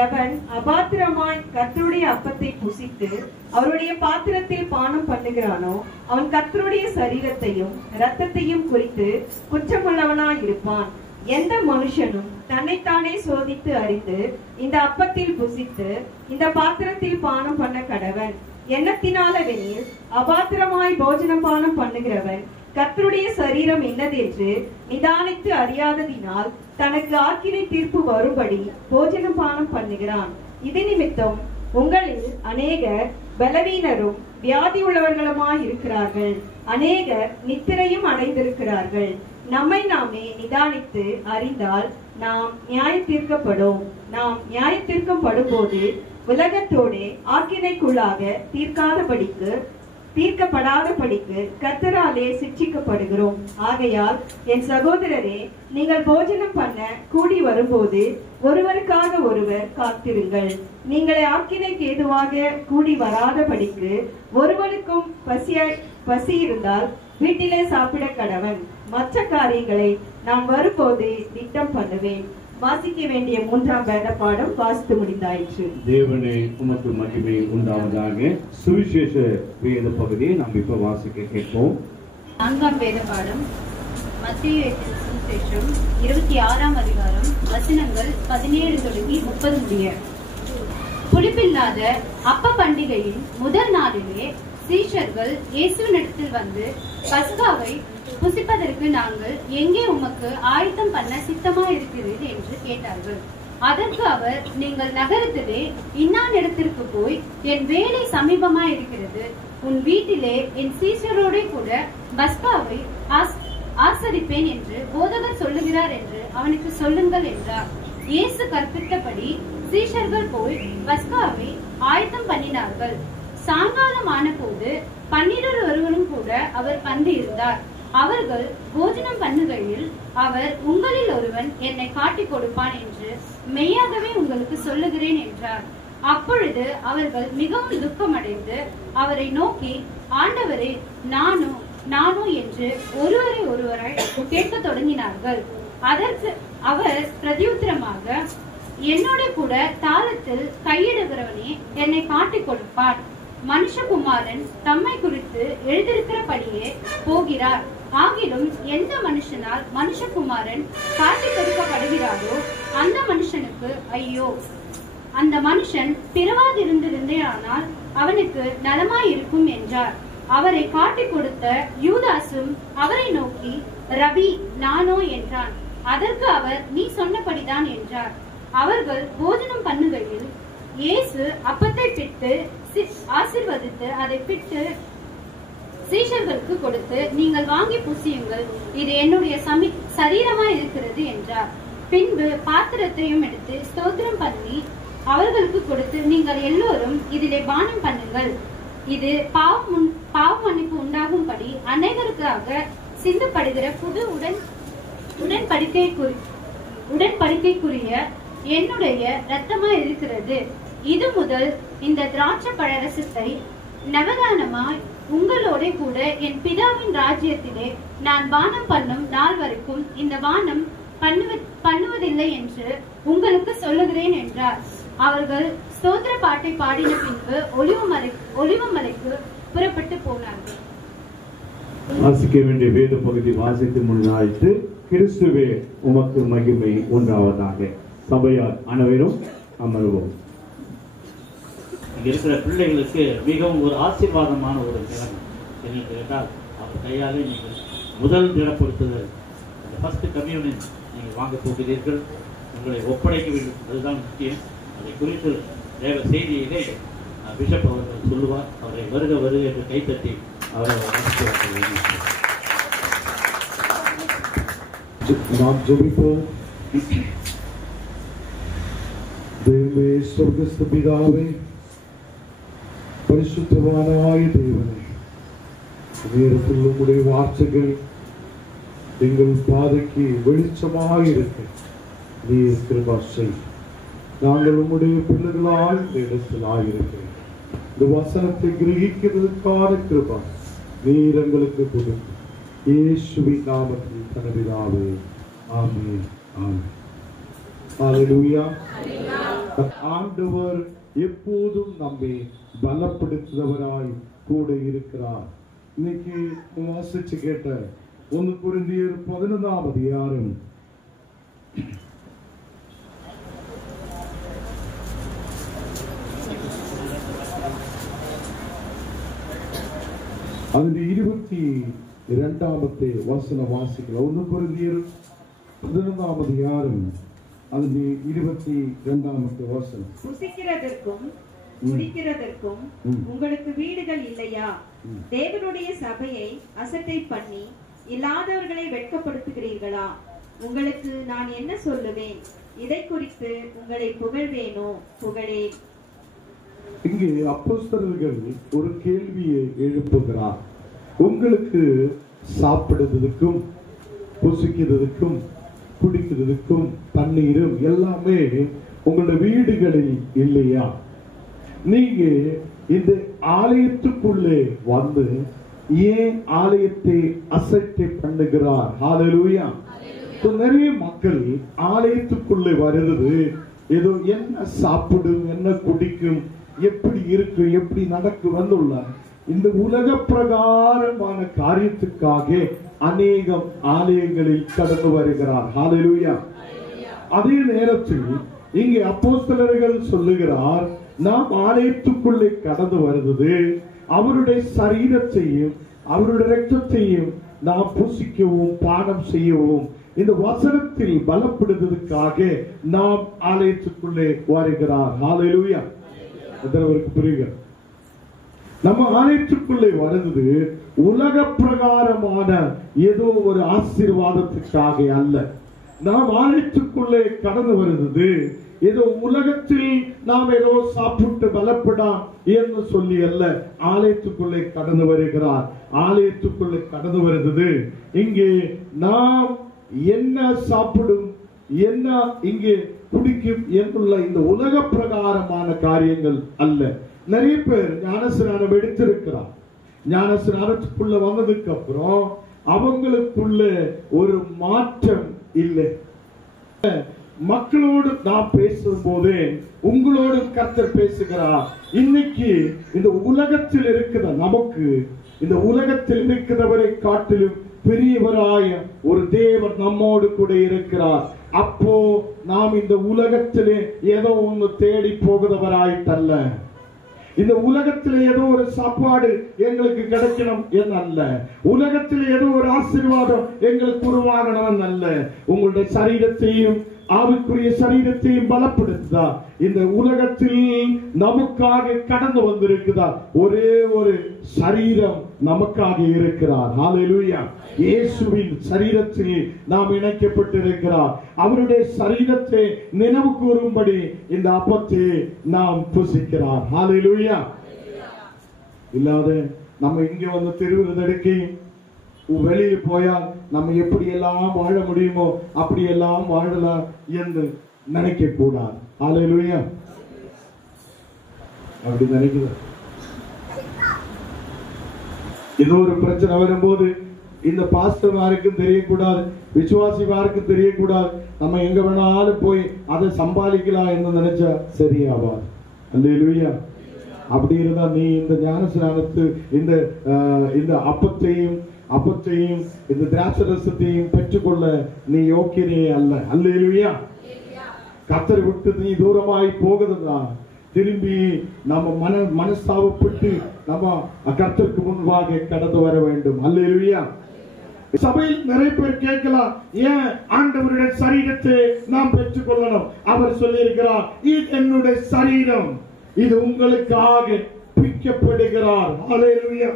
எவன் அபாத்திரமாய் கர்த்தருடைய அப்பத்தை புசித்து அவருடைய பாத்திரத்தில் பானம் பண்ணுகிறானோ அவன் கர்த்தருடைய சரீரத்தையும் இரத்தத்தையும் குறித்து குற்றமுள்ளவனாய் இருப்பான். எந்த மனுஷனும் தன்னைத்தானே சோதித்து அறிந்து இந்த அப்பத்தில் புசித்து இந்த பாத்திரத்தில் பானம் பண்ண கடவன். எண்ணத்தினாலவெனில், அபாத்திரமாய் போஜனம் பானம் பண்ணுகிறவன் கர்த்தருடைய சரீரம் என்னதென்று நிதானித்து அறியாததினால் தனக்கு ஆக்கினை தீர்ப்பு வரும்படி போஜனம் பானம் பண்ணுகிறான். இது நிமித்தம் உங்களில் அநேகர் பலவீனரும் வியாதி உள்ளவர்களுமாய் இருக்கிறார்கள், அநேகர் நித்திரையும் அடைந்திருக்கிறார்கள். நம்மை நாமே நிதானித்து அறிந்தால் நாம் நியாய தீர்க்கப்படும். நாம் நியாய தீர்க்கப்படும் போது உலகத்தோடே ஆக்கினைக்குள்ளாக தீர்க்காதபடிக்கு தீர்க்கப்படாதபடிக்கு கர்த்தராலே சிட்சிக்கப்படுகிறோம். ஆகையால் என் சகோதரரே, நீங்கள் போஜனம் பண்ண கூடி வரும்போது ஒருவருக்காக ஒருவர் காத்திருங்கள். நீங்களை ஆக்கினைக்கு ஏதுவாக கூடி வராதபடிக்கு ஒருவனுக்கும் பசி இருந்தால் வீட்டிலே சாப்பிட கடவன். மற்ற காரியங்களை நான் வரும்போது திட்டம் பண்ணுவேன். வாசிக்க வேண்டிய 3ஆம் வேத பாடம் வாசித்து முடிந்தாயிற்று. தேவனே உமக்கு மகிமை உண்டாவதாக. சுவிசேஷ வேத பகுதியை நாம் இப்ப வாசிக்க கேட்போம். 4ஆம் வேத பாடம் மத்தேயு எழுதின சுவிசேஷம் 26ஆம் அதிகாரம் வசனங்கள் 17 தொடங்கி 30 முடிய. புளிப்பில்லாத அப்ப பண்டிகையின் முதல் நாளிலே சீஷர்கள் இயேசுவினிடத்தில் வந்து, பஸ்காவை புசிப்பதற்கு நாங்கள் எங்கே உமக்கு ஆயத்தம் பண்ண சித்தமா இருக்கிறது என்று கேட்டார்கள். அதற்கு அவர், நீங்கள் நகரத்திலே இன்னானிடத்திற்கு போய், என் வேலை சமீபமா இருக்கிறது, உன் வீட்டிலே என் சீஷரோட கூட பஸ்காவை ஆசரிப்பேன் என்று போதகர் சொல்லுகிறார் என்று அவனுக்கு சொல்லுங்கள் என்றார். இயேசு கற்பித்தபடி சீஷர்கள் போய் பஸ்காவை ஆயத்தம் பண்ணினார்கள். சாயங்காலம் ஆன போது 12 கூட அவர் பந்தி இருந்தார். அவர்கள் போஜனம் பண்ணுகையில் அவர், உங்களில் ஒருவன் என்னை காட்டிக் கொடுப்பான் என்று மெய்யாகவே உங்களுக்கு சொல்லுகிறேன் என்றார். அப்பொழுது அவர்கள் மிகவும் துக்கமடைந்து அவரை நோக்கி, ஆண்டவரே, நானோ என்று ஒருவரை கேட்க தொடங்கினார்கள். அதற்கு அவர் பிரதியுத்தரமாக, என்னோட கூட தாளத்தில் கையிடுகிறவனே என்னை காட்டிக் கொடுப்பான். மனுஷகுமாரன் தம்மை குறித்து எழுதியிருக்கிறபடியே போகிறார். ஆகிலும் எந்த மனுஷனால் மனுஷகுமாரன் காட்டிக் கொடுக்கப்படுகிறாரோ அந்த மனுஷனுக்கு ஐயோ! அந்த மனுஷன் பிறவாதிருந்திருந்தேயானால் அவனுக்கு நலமாயிருக்கும் என்றார். அவரை காட்டிக் கொடுத்த யூதாசும் அவரை நோக்கி, ரபி, நானோ என்றான். அதற்கு அவர், நீ சொன்னபடிதான் என்றார். அவர்கள் போஜனம் பண்ணுகையில் இயேசு அப்பத்தை பிட்டு ஆசீர்வதித்து அதை பிட்டு சீஷர்களுக்கு கொடுத்து, நீங்கள் வாங்கி புசியுங்கள், இது என்னுடைய சரீரமா இருக்கிறது என்றார். பின்பு பாத்திரத்தையும் எடுத்து ஸ்தோத்திரம் பண்ணி அவர்களுக்கு கொடுத்து, நீங்கள் எல்லோரும் இதிலே பானம் பண்ணுங்கள், இது பாவ மன்னிப்பு உண்டாகும்படி அனைவருக்காக சிந்தப்படுகிற புது உடன்படிக்கைக்குரிய என்னுடைய இரத்தமா இருக்கிறது. இது முதல் இந்த திராட்சை பழரசத்தை நவதானமாய் உங்களோட கூட என் பிதாவின் ராஜ்யத்திலே நான் பானம் பண்ணும் நாள் வரைக்கும் இந்த பானம் பண்ணுவதில்லை என்று உங்களுக்கு சொல்லுகிறேன் என்றார். அவர்கள் ஸ்தோத்திர பாட்டை பாடின பின்பு ஒலிவமலைக்கு புறப்பட்டு போனார்கள். வாசிக்க வேண்டிய வேத பகுதி வாசித்து முடிந்தாயிற்று. கிறிஸ்துவே உமக்கு மகிமை உண்டாவதாக. சபையார் அனைவரும் அமர்வோம். இங்க இருக்கிற பிள்ளைகளுக்கு மிகவும் ஒரு ஆசீர்வாதமான ஒரு நிலைமை என்ன கேட்டால், அவர் கையாலே நீங்கள் முதல் திடப்படுத்துதல், அந்த ஃபர்ஸ்ட் கம்யூனியன் நீங்கள் வாங்க போகிறீர்கள், உங்களை ஒப்படைக்க வேண்டும், அதுதான் முக்கியம். அதை குறித்து தேவ செய்தியிலே பிஷப் அவர்கள் சொல்லுவார். அவரை வருக வருக என்று கைத்தட்டி அவரை தேவமே, சொர்க்கஸ்த பிதாவே, பரிசுத்தவானாய தேவனே, நேரத்தில் உங்களுடைய வார்த்தைகள் எங்கள் பாதைக்கு வெளிச்சமாக இருக்க நீர் கிருபை செய். நாங்கள் உங்களுடைய பிள்ளைகளால் இந்த இடத்தில் ஆகியிருக்கிறேன். இந்த வசனத்தை கிரகிக்கிறதுக்கான கிருபை நீர் எங்களுக்கு கொடுக்கும். இயேசுவின் நாமத்தில் தனவிதாவே, ஆமென், ஆமென். ஹல்லேலூயா. ஆண்டவர் எப்போதும் நம்மை பலப்படுத்துகிறவராய் கூட இருக்கிறார். இன்னைக்கு வாசிச்சு கேட்ட 1 கொரிந்தியர் 11ஆம் அதிகாரம் അതിന്റെ 22ാമത്തെ വചനം വാസിക്കുക. 1 കൊരിന്ത്യർ 11ആം அதிகாரம் അതിന്റെ 22ാമത്തെ വചനം. புசிக்கிறதற்கும் குடிக்கிறதற்கும் உங்களுக்கு வீடுகள் இல்லையா? தேவனுடைய சபையை அசட்டை பண்ணி இல்லாதவர்களை வெட்கப்படுத்துகிறீர்களா? உங்களுக்கு நான் என்ன சொல்லுவேன்? இதை குறித்து உங்களை புகழ்வேனோ? புகழேன். இங்கே அப்போஸ்தலர்கள் ஒரு கேள்வியை எழுப்புகிறார். உங்களுக்கு சாப்பிடுறதுக்கும் புசிக்கிறதுக்கும் குடிக்கிறதுக்கும் தண்ணீரும் எல்லாமே உங்களுடைய வீடுகளில் இல்லையா? நீங்க இந்த ஆலயத்துக்குள்ளே வந்து ஏன் ஆலயத்தை அசட்டை பண்ணுகிறார்? ஹல்லேலூயா. நிறைய மக்கள் ஆலயத்துக்குள்ளே வருது, ஏதோ என்ன சாப்பிடும், என்ன குடிக்கும், எப்படி இருக்கும், எப்படி நடக்கும் வந்துள்ள இந்த உலக பிரகாரமான காரியத்துக்காக அநேகம் ஆலயங்களில் கடந்து வருகிறார். ஹல்லேலூயா. அதே நேரத்தில் இங்கே அப்போஸ்தலர்கள் சொல்லுகிறார், நாம் ஆலயத்துக்குள்ளே கடந்து வருவது அவருடைய சரீரத்தையும் அவருடைய இரத்தத்தையும் நாம் புசிக்கவும் பானம் செய்யவும் இந்த வசனத்தில் பலப்படுவதற்காக நாம் ஆலயத்துக்குள்ளே வருகிறார். ஹல்லேலூயா. எத்தனைவருக்கு புரியுது? நம்ம ஆலயத்துக்குள்ளே வருவது உலக பிரகாரமான ஏதோ ஒரு ஆசீர்வாதத்துக்காக அல்ல. நாம் ஆலயத்துக்குள்ளே கடந்து வருவது ஏதோ உலகத்தில் நாம் ஏதோ சாப்பிட்டு பலப்படாம் என்று சொல்லி அல்ல. ஆலயத்துக்குள்ளே கடந்து வருகிறார். ஆலயத்துக்குள்ளே கடந்து வருவது இங்கே நாம் என்ன சாப்பிடும், என்ன இங்கே குடிக்கும் என்றுள்ள இந்த உலக பிரகாரமான காரியங்கள் அல்ல. நிறைய பேர் ஞானஸ்நானம் எடுத்திருக்கிறார். ஞானஸ்நானத்துக்குள்ள வந்ததுக்கு அப்புறம் அவங்களுக்குள்ள ஒரு மாற்றம் இல்லை. மக்களோடு நாம் பேசும் போதே உங்களோடு கர்த்தர் பேசுகிறார். இன்னைக்கு இந்த உலகத்தில் இருக்கிற நமக்கு இந்த உலகத்தில் இருக்கிறவரை காட்டிலும் பெரியவராய ஒரு தேவன் நம்மோடு கூட இருக்கிறார். அப்போ நாம் இந்த உலகத்திலே ஏதோ ஒன்று தேடி போகிறவராயிட்டல்ல, இந்த உலகத்தில் ஏதோ ஒரு சாப்பாடு எங்களுக்கு கிடைக்கணும் என்னல்ல, உலகத்தில் ஏதோ ஒரு ஆசீர்வாதம் எங்களுக்கு உருவாகணும் அல்ல. உங்களுடைய சரீரத்தையும் ஆவிக்குரிய சரீரத்தையும் பலப்படுத்துதா இந்த உலகத்தில் நமக்காக கடந்து வந்திருக்குதா ஒரே ஒரு சரீரம் நமக்காக இருக்கிறார். ஹல்லேலூயா. இயேசுவின் சரீரத்தில் நாம் இணைக்கப்பட்டிருக்கிறார். அவருடைய சரீரத்தை நினைவு கூறும்படி இந்த அப்பத்தை நாம் புசிக்கிறார். ஹல்லேலூயா. இல்லாத நம்ம இங்க வந்து திருவிருந்தடுக்கி வெளியில் போயால் நம்ம எப்படி எல்லாம் வாழ முடியுமோ அப்படி எல்லாம் வாழலாம் என்று நினைக்க கூடாது. ஹல்லேலூயா. அப்படி நினைக்கிறார். ஏதோ ஒரு பிரச்சனை வரும்போது இந்த பாஸ்டர்மாருக்கும் தெரியக்கூடாது, விசுவாசிமாருக்கும் தெரியக்கூடாது, நம்ம எங்க வேணாலும் போய் அதை சம்பாதிக்கலாம் என்று நினைச்சா சரியாவாது. அல்லேலூயா. அப்படி இருந்தா நீ இந்த ஞானஸ்நானத்து இந்த அப்பத்தையும் இந்த திராட்சரசத்தையும் பெற்றுக்கொள்ள நீ யோக்கியனே அல்ல. அல்லேலூயா. கர்த்தரை விட்டு நீ தூரமாய் போகுதுன்னா திரும்பி நம்ம மனஸ்தாபப்பட்டு நம்ம கர்த்தருக்கு முன்பாக கடந்து வர வேண்டும். அல்லேலூயா. சபையில் நிறைய பேர் கேட்கலாம், ஏன் ஆண்டவருடைய சரீரத்தை நாம் பெற்றுக் கொள்ளணும்? அவர் சொல்லி இருக்கிறார், இது என்னுடைய சரீரம், இது உங்களுக்காக பிரிக்கப்படுகிறார். அல்லேலூயா.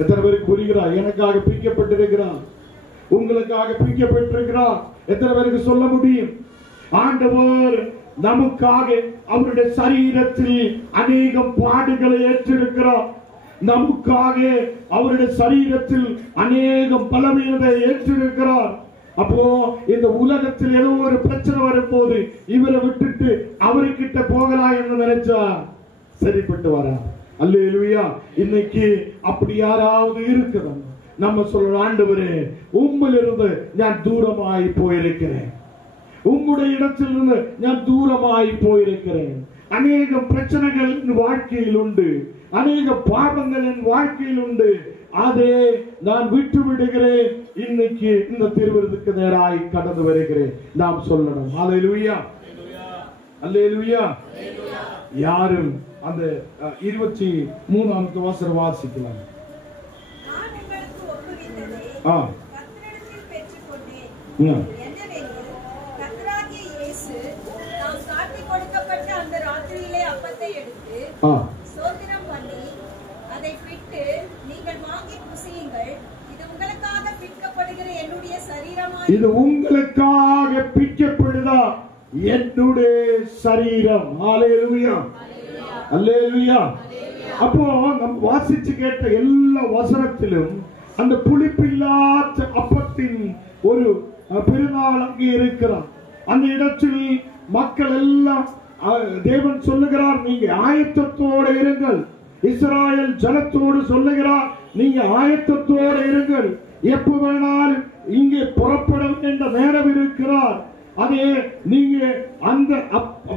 எத்தனை பேருக்கு புரிகிறார்? எனக்காக பிரிக்கப்பட்டிருக்கிறார், உங்களுக்காக பிரிக்கப்பட்டிருக்கிறார். எத்தனை பேருக்கு சொல்ல முடியும்? ஆண்டவர் நமக்காக அவருடைய சரீரத்தில் அநேகம் பாடுகளை ஏற்றிருக்கிறார். நமக்காக அவருடைய சரீரத்தில் அநேகம் பலவீனத்தை ஏற்றிருக்கிறார். அப்போ இந்த உலகத்தில் ஏதோ ஒரு பிரச்சனை வரும்போது இவரை விட்டுட்டு அவர்கிட்ட போகலாம் என்று நினைச்சா சரிப்பட்டு வரா. அல்லேலூயா. இன்னைக்கு அப்படி யாராவது இருக்கிறோம், நம்ம சொல்ற, ஆண்டவரே உம்மிலிருந்து நான் தூரமாய் போயிருக்கிறேன், உம்முடைய இடத்திலிருந்து நான் தூரமாய் போயிருக்கிறேன், அநேக பிரச்சனைகள் என் வாழ்க்கையில் உண்டு, அநேக பாவங்கள் என் வாழ்க்கையில் உண்டு, அதே நான் விட்டு விடுகிறேன், இன்னைக்கு இந்த திருவிருந்துக்கு நேராய் கடந்து வருகிறேன் நாம் சொல்லணும். அல்லேலூயா. அல்லேலூயா. யாரும் அந்த 23 வசனம் வாசிக்கலாம். இது உங்களுக்காக பிற்கப்படுதா என்னுடைய சரீரம். ஹல்லேலூயா. அல்லேலூயா. அப்போ நம்ம வாசிச்சு கேட்ட எல்லா வசனத்திலும் அந்த புளிப்பில்லாத அப்பத்தின் ஒரு பெருநாள் அங்கே இருக்கிறார். அந்த இடத்தில் மக்கள் எல்லாம் தேவன் சொல்லுகிறார், நீங்க ஆயத்தத்தோடு இருங்கள். இஸ்ராயல் ஜனத்தோடு சொல்லுகிறார், நீங்க ஆயத்தத்தோடு இருங்கள். எப்ப வேணாலும் இங்கே புறப்பட வேண்ட நேரம் இருக்கிறார். அதே நீங்க அந்த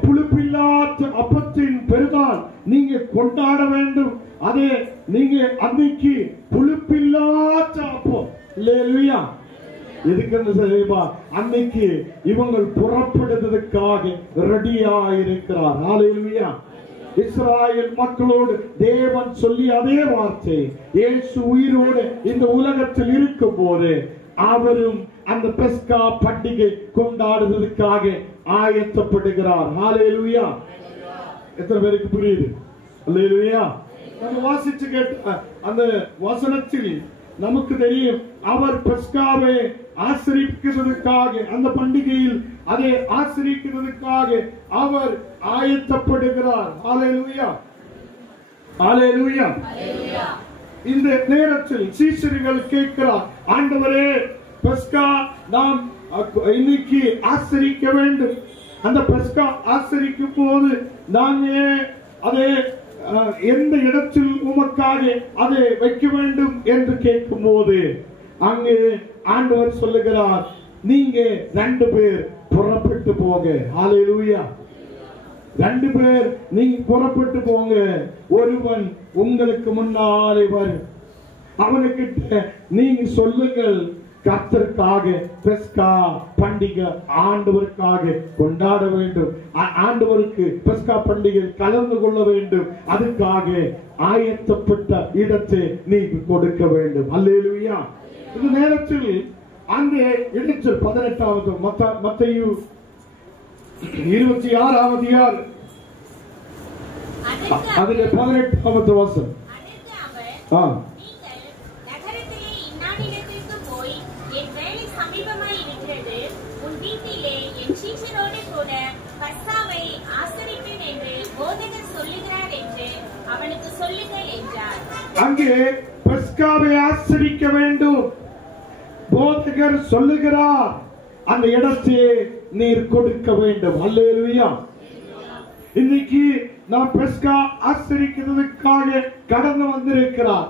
புளிப்பில்லாத அப்பத்தின் பெருநாள் நீங்க கொண்டாட வேண்டும். அதே நீங்க அன்னைக்கு புளிப்பில்லாத அப்பம் இல்லையா, எதுக்கு தெரியுமா? அன்னைக்கு இவங்கள் புறப்படுவதற்காக ரெடியா இருக்கிறார். ஹல்லேலூயா. இஸ்ராயல் மக்களோடு தேவன் சொல்லி அதே வார்த்தை இயேசு உயிரோடு இந்த உலகத்தில் இருக்கும் போது அவரும் அந்த பெஸ்கா பண்டிகை கொண்டாடுவதற்காக ஆயத்தப்படுகிறார். ஹல்லேலூயா. எத்தனை பேருக்கு புரியுது? ஹல்லேலூயா. நம்ம வாசிச்சு கேட்ட அந்த வசனத்தில் நமக்கு தெரியும், அவர் பெஸ்காவை ஆசரிக்கிறதுக்காக, அந்த பண்டிகையில் அதை ஆசரிக்கிறதுக்காக அவர் ஆயத்தப்படுகிறார். ஹல்லேலூயா. ஹல்லேலூயா. இந்த நேரத்தில் சீஷர்கள் கேட்கிறார், ஆண்டவரே பெஸ்கா நாம் இன்னைக்கு ஆசரிக்க வேண்டும். அந்த பெஸ்கா ஆசரிக்கும் போது நாங்கள் அதை எந்த இடத்தில் உமக்காக அதை வைக்க வேண்டும் என்று கேட்கும் போது அங்கே ஆண்டவர் சொல்லுகிறார், நீங்க 2 பேர் புறப்பட்டு போங்க. ஹல்லேலூயா. 2 பேர் நீங்க புறப்பட்டு போங்க. ஒருவன் உங்களுக்கு முன்னாலே வரும். அவனுக்கிட்ட நீங்க சொல்லுங்கள், கர்த்தருக்காக பெஸ்கா பண்டிகை ஆண்டவருக்காக கொண்டாட வேண்டும், ஆண்டவருக்கு பெஸ்கா பண்டிகையில் கலந்து கொள்ள வேண்டும், அதுக்காக ஆயத்தப்பட்ட இடத்தை நீங்க கொடுக்க வேண்டும். அல்லேலூயா. இந்த நேரத்தில் அந்த இடத்தில் 18வது மத்தேயு 26வது அதிகாரம் அதில் 18வது வசனம். அங்கே பெஸ்காவை ஆசரிக்க வேண்டும், போதகர் சொல்லுகிறார், அந்த இடத்தை நீர் கொடுக்க வேண்டும். அல்லேலூயா. இன்னைக்கு நாம் பெஸ்கா ஆசரிக்கிறதுக்காக கடந்து வந்திருக்கிறார்.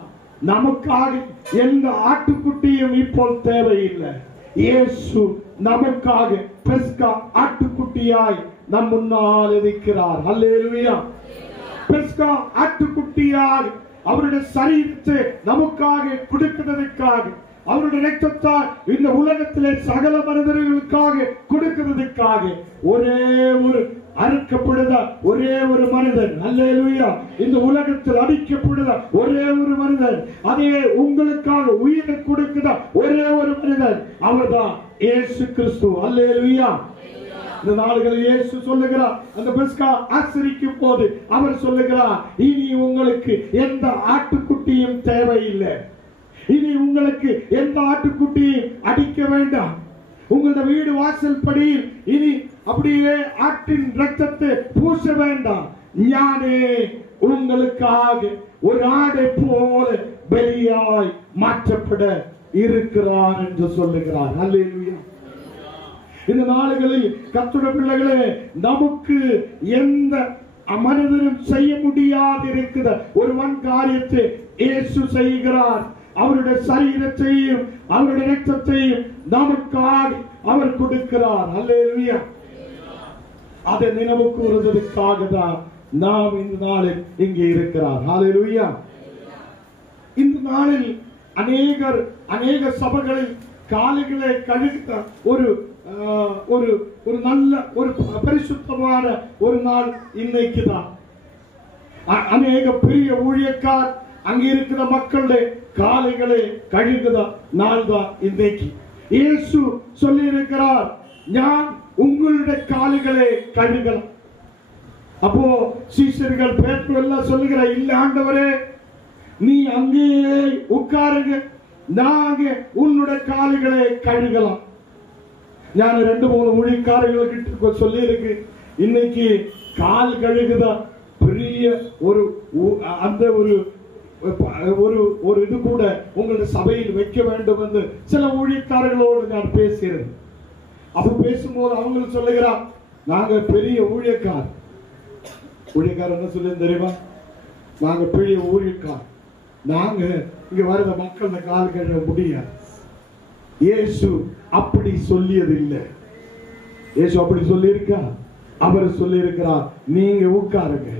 நமக்காக எந்த ஆட்டுக்குட்டியும் இப்போ தேவையில்லை. இயேசு நமக்காக பெஸ்கா ஆட்டுக்குட்டியாய் நம் முன்னால் இருக்கிறார். அல்லேலூயா. பெஸ்கா ஆட்டுக்குட்டியாய் அவருடைய சரீரத்தை நமக்காக கொடுக்கிறதுக்காக, அவருடைய இரத்தத்தால் இந்த உலகத்திலே சகல மனிதர்களுக்காக கொடுக்கிறதுக்காக ஒரே ஒரு அறுக்கப்படுத ஒரே ஒரு மனிதன். அல்லேலூயா. இந்த உலகத்தில் அடிக்கப்படுத ஒரே ஒரு மனிதன், அதே உங்களுக்காக உயிரை கொடுக்குத ஒரே ஒரு மனிதன், அவர்தான் இயேசு கிறிஸ்து. அல்லேலூயா. இந்த நாடுகளில் இயேசு சொல்லுகிறார், அந்த பெஸ்கா ஆசரிக்கும் போது அவர் சொல்லுகிறார், இனி உங்களுக்கு எந்த ஆட்டுக்குட்டியும் தேவையில்லை, இனி உங்களுக்கு எந்த ஆட்டுக்குட்டியும் அடிக்க வேண்டாம், உங்களோட வீடு வாசல் படியில் இனி அப்படியே ஆட்டின் ரத்தத்தை பூச வேண்டாம், ஞானே உங்களுக்காக ஒரு ஆடை போல பலியாய் மாற்றப்பட இருக்கிறார் என்று சொல்லுகிறார். அல்லேலூயா. இந்த நாடுகளில் கர்த்தருடைய பிள்ளைகளே, நமக்கு எந்த மனிதனும் செய்ய முடியாது இருக்கிற ஒரு வன் காரியத்தை இயேசு செய்கிறார். அவருடைய சரீரத்தையும் அவருடைய இரத்தத்தையும் நமக்காக அவர் கொடுக்கிறார். அல்லேலூயா. அதை நினைவு கூறுவதற்காக தான் நாம் இந்த நாளில் இங்கே இருக்கிறார். அல்லேலூயா. இந்த நாளில் அநேக சபைகளில் காலைகளை கழித்த ஒரு நல்ல ஒரு பரிசுத்தமான ஒரு நாள் இன்னைக்கு தான். அநேக பெரிய ஊழியக்கார் அங்கே இருக்கிற மக்களுடைய காலைகளை கழுகுத நாள் தான் இன்னைக்கு. இயேசு சொல்லி இருக்கிறார், நான் உங்களுடைய காலைகளை கழுகலாம். அப்போ சீஷர்கள் பேதுரு எல்லாம் சொல்லுகிற, இல்ல ஆண்டவரே, நீ அங்கேயே உட்காருங்க, நாங்க உன்னுடைய காலைகளை கழுகலாம். நான் 2-3 ஊழியக்காரர்களுக்கு சொல்லி இருக்கு, இன்னைக்கு கால் கழுகுத பெரிய ஒரு அந்த ஒரு ஒரு இது கூட உங்களுடைய சபையில் வைக்க வேண்டும் என்று சில ஊழியக்காரர்களோடு நான் பேசுகிறேன். அப்ப பேசும்போது அவங்க சொல்லுகிறார், நாங்க பெரிய ஊழியக்கார் என்ன சொல்லி தெரியுமா, நாங்க பெரிய ஊழியக்கார், நாங்க இங்க வருத மக்கள் கால் கழுவ முடியாது. இயேசு அப்படி சொல்லியது இல்லை. இயேசு அப்படி சொல்லி இருக்கா? அவர் சொல்லி இருக்கிறார், நீங்க உட்காருங்க,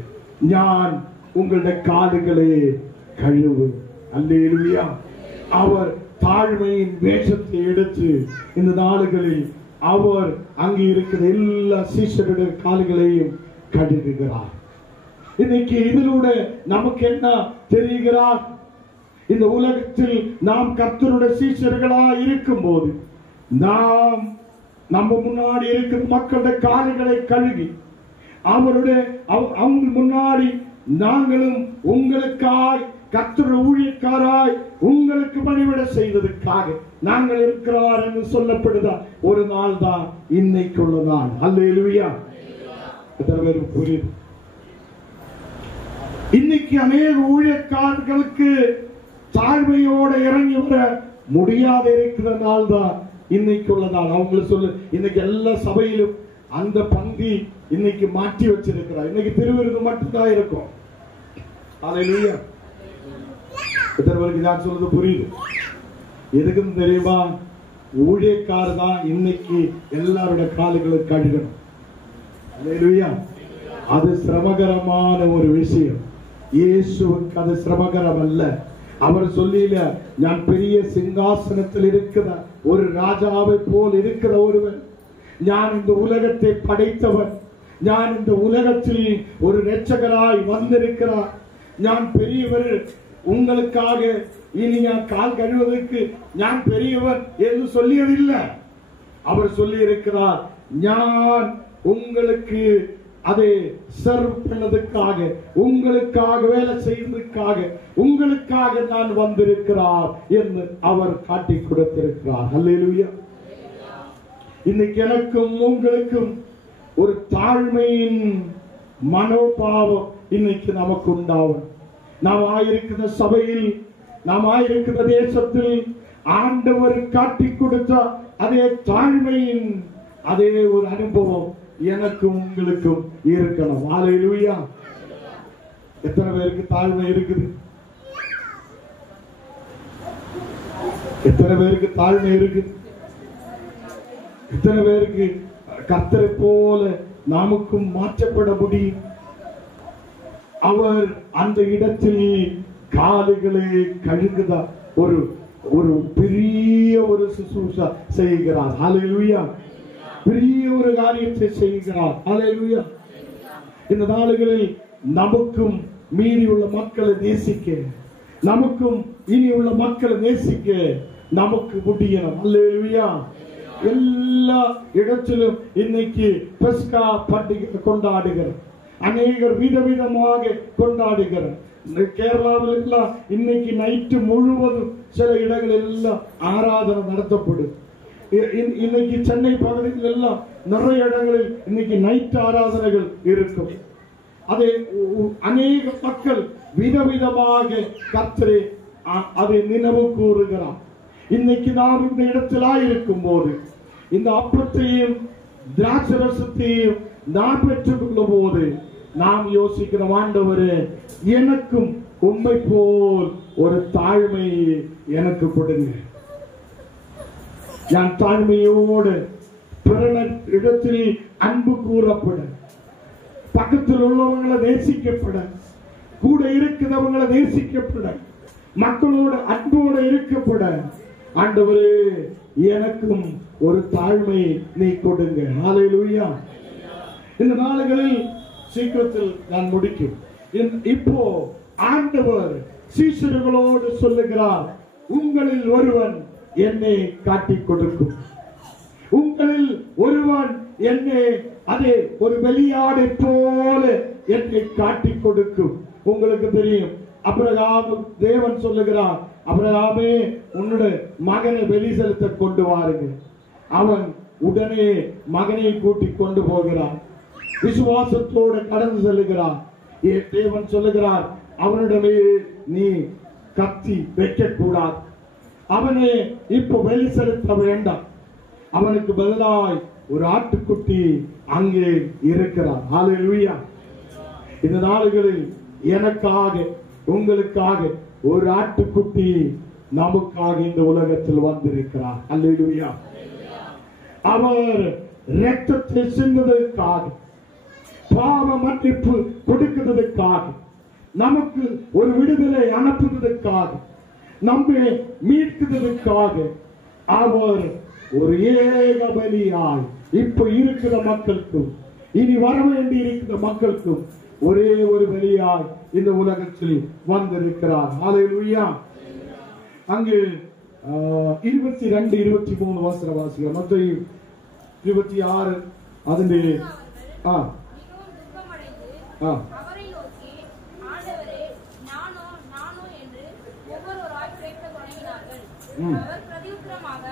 நான் உங்களுடைய காதுகளை கழுவு. அல்லேலூயா. அவர் தாழ்மையின் வேஷத்தை எடுத்து இந்த நாடுகளில் அவர் அங்கே இருக்கிற எல்லா சீஷருடைய கால்களையும் கழுவுகிறார். இன்னைக்கு இதிலூட நமக்கு என்ன தெரிகிறார்? இந்த உலகத்தில் நாம் கர்த்தருடைய சீஷர்களா இருக்கும் போது நாம் நம்ம முன்னாடி இருக்கிற மக்களுடைய கால்களை கழுவி அவருடைய அவங்க முன்னாடி நாங்களும் உங்களுக்காய் கர்த்தருடைய ஊழியக்காராய் உங்களுக்கு பணிவிட செய்ததற்காக நாங்கள் இருக்கிறார் என்று சொல்லப்படுதா ஒரு நாள் தான் இன்னைக்குள்ள நாள். அல்லேலூயா. எத்தனை பேருக்கு புரியுது? இன்னைக்கு அநேக ஊழியக்காரர்களுக்கு தாழ்மையோட இறங்கி வர முடியாத இருக்கிற நாள் தான் இன்னைக்குள்ள நாள். அவங்களுக்கு சொல்லு, இன்னைக்கு எல்லா சபையிலும் அந்த பந்தி இன்னைக்கு மாற்றி வச்சிருக்கிறார். இன்னைக்கு திருவிருந்து மட்டும்தான் இருக்கும். அல்லேலூயா. எத்தனை பேருக்கு நான் சொல்றது புரியுது? எதுக்குன்னு தெரியுமா? ஊழியக்காரர் தான் இன்னைக்கு எல்லாருடைய கால்களும் கழுகணும். அல்லேலூயா. அது சிரமகரமான ஒரு விஷயம். இயேசுவுக்கு அது சிரமகரம் அல்ல. அவர் சொல்லில, நான் பெரிய சிங்காசனத்தில் இருக்கிற ஒரு ராஜாவை போல் இருக்கிற ஒருவன், நான் இந்த உலகத்தை படைத்தவன், நான் இந்த உலகத்தில் ஒரு இரட்சகராய் வந்திருக்கிறார், நான் பெரியவர், உங்களுக்காக இனி நான் கால் கழுவதற்கு நான் பெரியவர் என்று சொல்லியதில்லை. அவர் சொல்லி இருக்கிறார், நான் உங்களுக்கு அதை சர்வ் பண்ணதுக்காக, உங்களுக்காக வேலை செய்வதற்காக, உங்களுக்காக நான் வந்திருக்கிறார் என்று அவர் காட்டி கொடுத்திருக்கிறார். அல்லேலூயா. இன்னைக்கு எனக்கும் உங்களுக்கும் ஒரு தாழ்மையின் மனோபாவம் இன்னைக்கு நமக்கு உண்டாகும். நாம் ஆயிருக்கிற சபையில், நாம் ஆயிருக்கிற தேசத்தில் ஆண்டவர் காட்டி கொடுத்த அதே தாழ்மையின் அதே ஒரு அனுபவம் எனக்கும் உங்களுக்கும் இருக்கணும். அல்லேலூயா. எத்தனை பேருக்கு தாழ்மை இருக்குது? எத்தனை பேருக்கு தாழ்மை இருக்குது? எத்தனை பேருக்கு கர்த்தரை போல நமக்கும் மாற்றப்பட முடியும்? அவர் அந்த இடத்தில் கால்களை கழுகுதா ஒரு ஒரு பெரிய ஒரு சுசூசா செய்கிறார். அல்லேலூயா. பெரிய ஒரு காரியத்தை செய்கிறார். அல்லேலூயா. இந்த நாளுகளில் நமக்கும் மீறி உள்ள மக்களை நேசிக்க, நமக்கும் இனி உள்ள மக்களை நேசிக்க நமக்கு முடியணும். அல்லேலூயா. எல்லா இடத்திலும் இன்னைக்கு பெஸ்கா பண்டிகை கொண்டாடுகிறார். அநேகர் விதவிதமாக கொண்டாடுகிறார். கேரளாவில் எல்லாம் இன்னைக்கு நைட்டு முழுவதும் சில இடங்களில் எல்லாம் ஆராதனை நடத்தப்படும். இன்னைக்கு சென்னை பகுதியில் எல்லாம் நிறைய இடங்களில் இன்னைக்கு நைட் ஆராதனைகள் இருக்கும். அதை அநேக மக்கள் விதவிதமாக கர்த்தரை அதை நினைவு கூறுகிறார். இன்னைக்கு நாம் இந்த இடத்திலா இருக்கும் போது இந்த அப்பத்தையும் திராட்சரசத்தையும் நாம் பெற்றுக் கொள்ளும் போது நாம் யோசிக்கிற, ஆண்டவரே, எனக்கும் உம்மை போல் ஒரு தாழ்மை எனக்கு கொடுங்க. நான் தாழ்மையோடு பிற இடத்தில் அன்பு கூறப்பட, பக்கத்தில் உள்ளவங்களை நேசிக்கப்பட, கூட இருக்கிறவங்களை நேசிக்கப்பட, மக்களோடு அன்போடு இருக்கப்பட, ஆண்டவரே எனக்கும் ஒரு தாழ்மை நீ கொடுங்க. அல்லேலூயா. இந்த நாளுகளில் சீக்கிரத்தில் நான் முடிக்கும். இப்போ ஆண்டவர் சீஷர்களோடு சொல்லுகிறார், உங்களில் ஒருவன் என்னை காட்டிக் கொடுக்கும், உங்களில் ஒருவன் என்னை அதே ஒரு வெளியாடை போல என்னை காட்டிக் கொடுக்கும். உங்களுக்கு தெரியும், அபிரகாம் தேவன் சொல்லுகிறார், அபிரகாமே உன்னுடைய மகனை வெளி செலுத்த கொண்டு வாருங்க. அவன் உடனே மகனை கூட்டி கொண்டு போகிறான். விசுவாசத்தோடு கடந்து செல்லுகிறான். தேவன் சொல்லுகிறார், அவனிடமே நீ கத்தி வைக்க கூடாது, அவனை இப்ப வெளி செலுத்த வேண்டாம், அவனுக்கு பதிலாய் ஒரு ஆட்டுக்குட்டி அங்கே இருக்கிறார். ஹல்லேலூயா. இந்த நாடுகளில் எனக்காக உங்களுக்காக ஒரு ஆட்டுக்குட்டி நமக்காக இந்த உலகத்தில் வந்திருக்கிறார். ஹல்லேலூயா. அவர் இரத்தத்தை சிந்துவதற்காக, பாவ மன்னிப்பு கொடுக்கிறதுக்காக, நமக்கு ஒரு விடுதலை அனுப்புவதற்காக, நம்மை மீட்கிறதுக்காக அவர் ஒரு ஏக பலியாய் இப்ப இருக்கிற மக்களுக்கும் இனி வர வேண்டி இருக்கிற மக்களுக்கும் ஒரே ஒரு பலியாய் இந்த உலகத்தில் வந்திருக்கிறார். ஹல்லேலூயா. அங்கு 22, 23 வசன வாசிக்கிறோம். மத்தேயு 26 அதிலே அவரை நோக்கி, ஆண்டவரே, நானோ என்று ஒவ்வொருவராய் கேட்கத் தொடங்கினார்கள். அவர் பிரதியுத்தரமாக,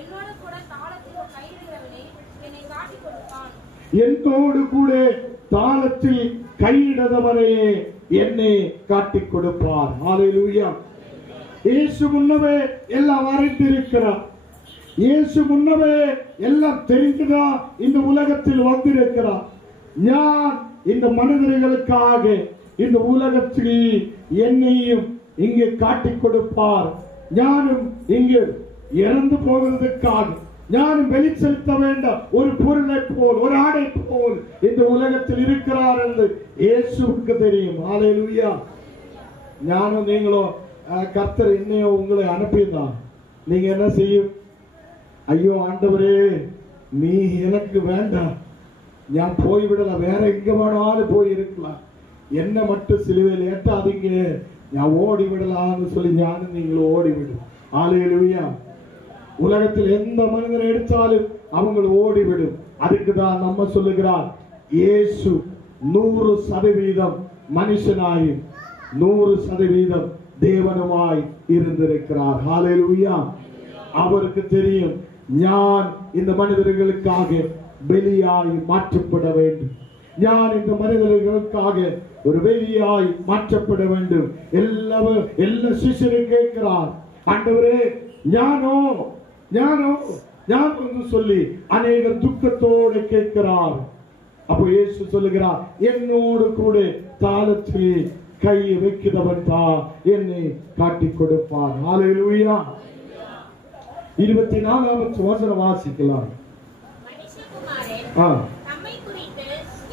என்னோடு கூட தாளத்தில் கையிடுகிறவனே என்னை காட்டிக் கொடுப்பான். என்னோடு கூட தாளத்தில் கையிடுகிறவரையே என்னை காட்டிக் கொடுப்பார். ஹல்லேலூயா. இயேசு முன்னவே எல்லாம் அறிந்திருக்கிறார். இயேசு முன்னவே எல்லாம் தெரிந்துதான் இந்த உலகத்தில் வந்திருக்கிறார். நான் இந்த மனிதர்களுக்காக இந்த உலகத்தில் என்னையும் இங்கே காட்டிக் கொடுப்பார். ஞானும் இங்கு இறந்து போவதற்காக, ஞானும் வெளி செலுத்த வேண்டாம், ஒரு பொருளை போல், ஒரு ஆடை போல் இந்த உலகத்தில் இருக்கிறார் என்று இயேசுவுக்கு தெரியும். ஹல்லேலூயா. ஞானும் நீங்களும் கர்த்தர் என்னையோ உங்களை அனுப்பியிருந்தான், நீங்க என்ன செய்யும்? ஐயோ ஆண்டவரே, நீ எனக்கு வேண்டாம், நான் போய்விடலாம், வேற எங்க வேணாலும் போய் இருக்கலாம், என்ன மட்டும் சிலுவையில் ஏற்றாதீங்க, நான் ஓடி விடலாம்னு சொல்லி ஞானம் நீங்களும் ஓடிவிடும். ஹல்லேலூயா. உலகத்தில் எந்த மனிதனை எடுத்தாலும் அவங்க ஓடிவிடும். அதுக்குதான் நம்ம சொல்லுகிறார், இயேசு 100% மனுஷனாயும் 100% தேவனுமாய் இருந்திருக்கிறார். ஹல்லேலூயா. அவருக்கு தெரியும், நான் இந்த மனிதர்களுக்காக வெளியாய் மாற்றப்பட வேண்டும், நான் இந்த மனிதர்களுக்காக ஒரு வெளியாய் மாற்றப்பட வேண்டும். எல்லா சிஷ்யரும் கேட்கிறார், ஆண்டவரே ஞானோ சொல்லி அநேகர் துக்கத்தோடு கேட்கிறார். அப்போ இயேசு சொல்லுகிறார், என்னோடு கூட தாளத்தில் கை வைக்கிறவன் தான் என்னை காட்டிக் கொடுப்பார். ஹல்லேலூயா. 24வது வசனம் வாசிக்கலாம். மனுஷகுமாரன் தம்மை குறித்து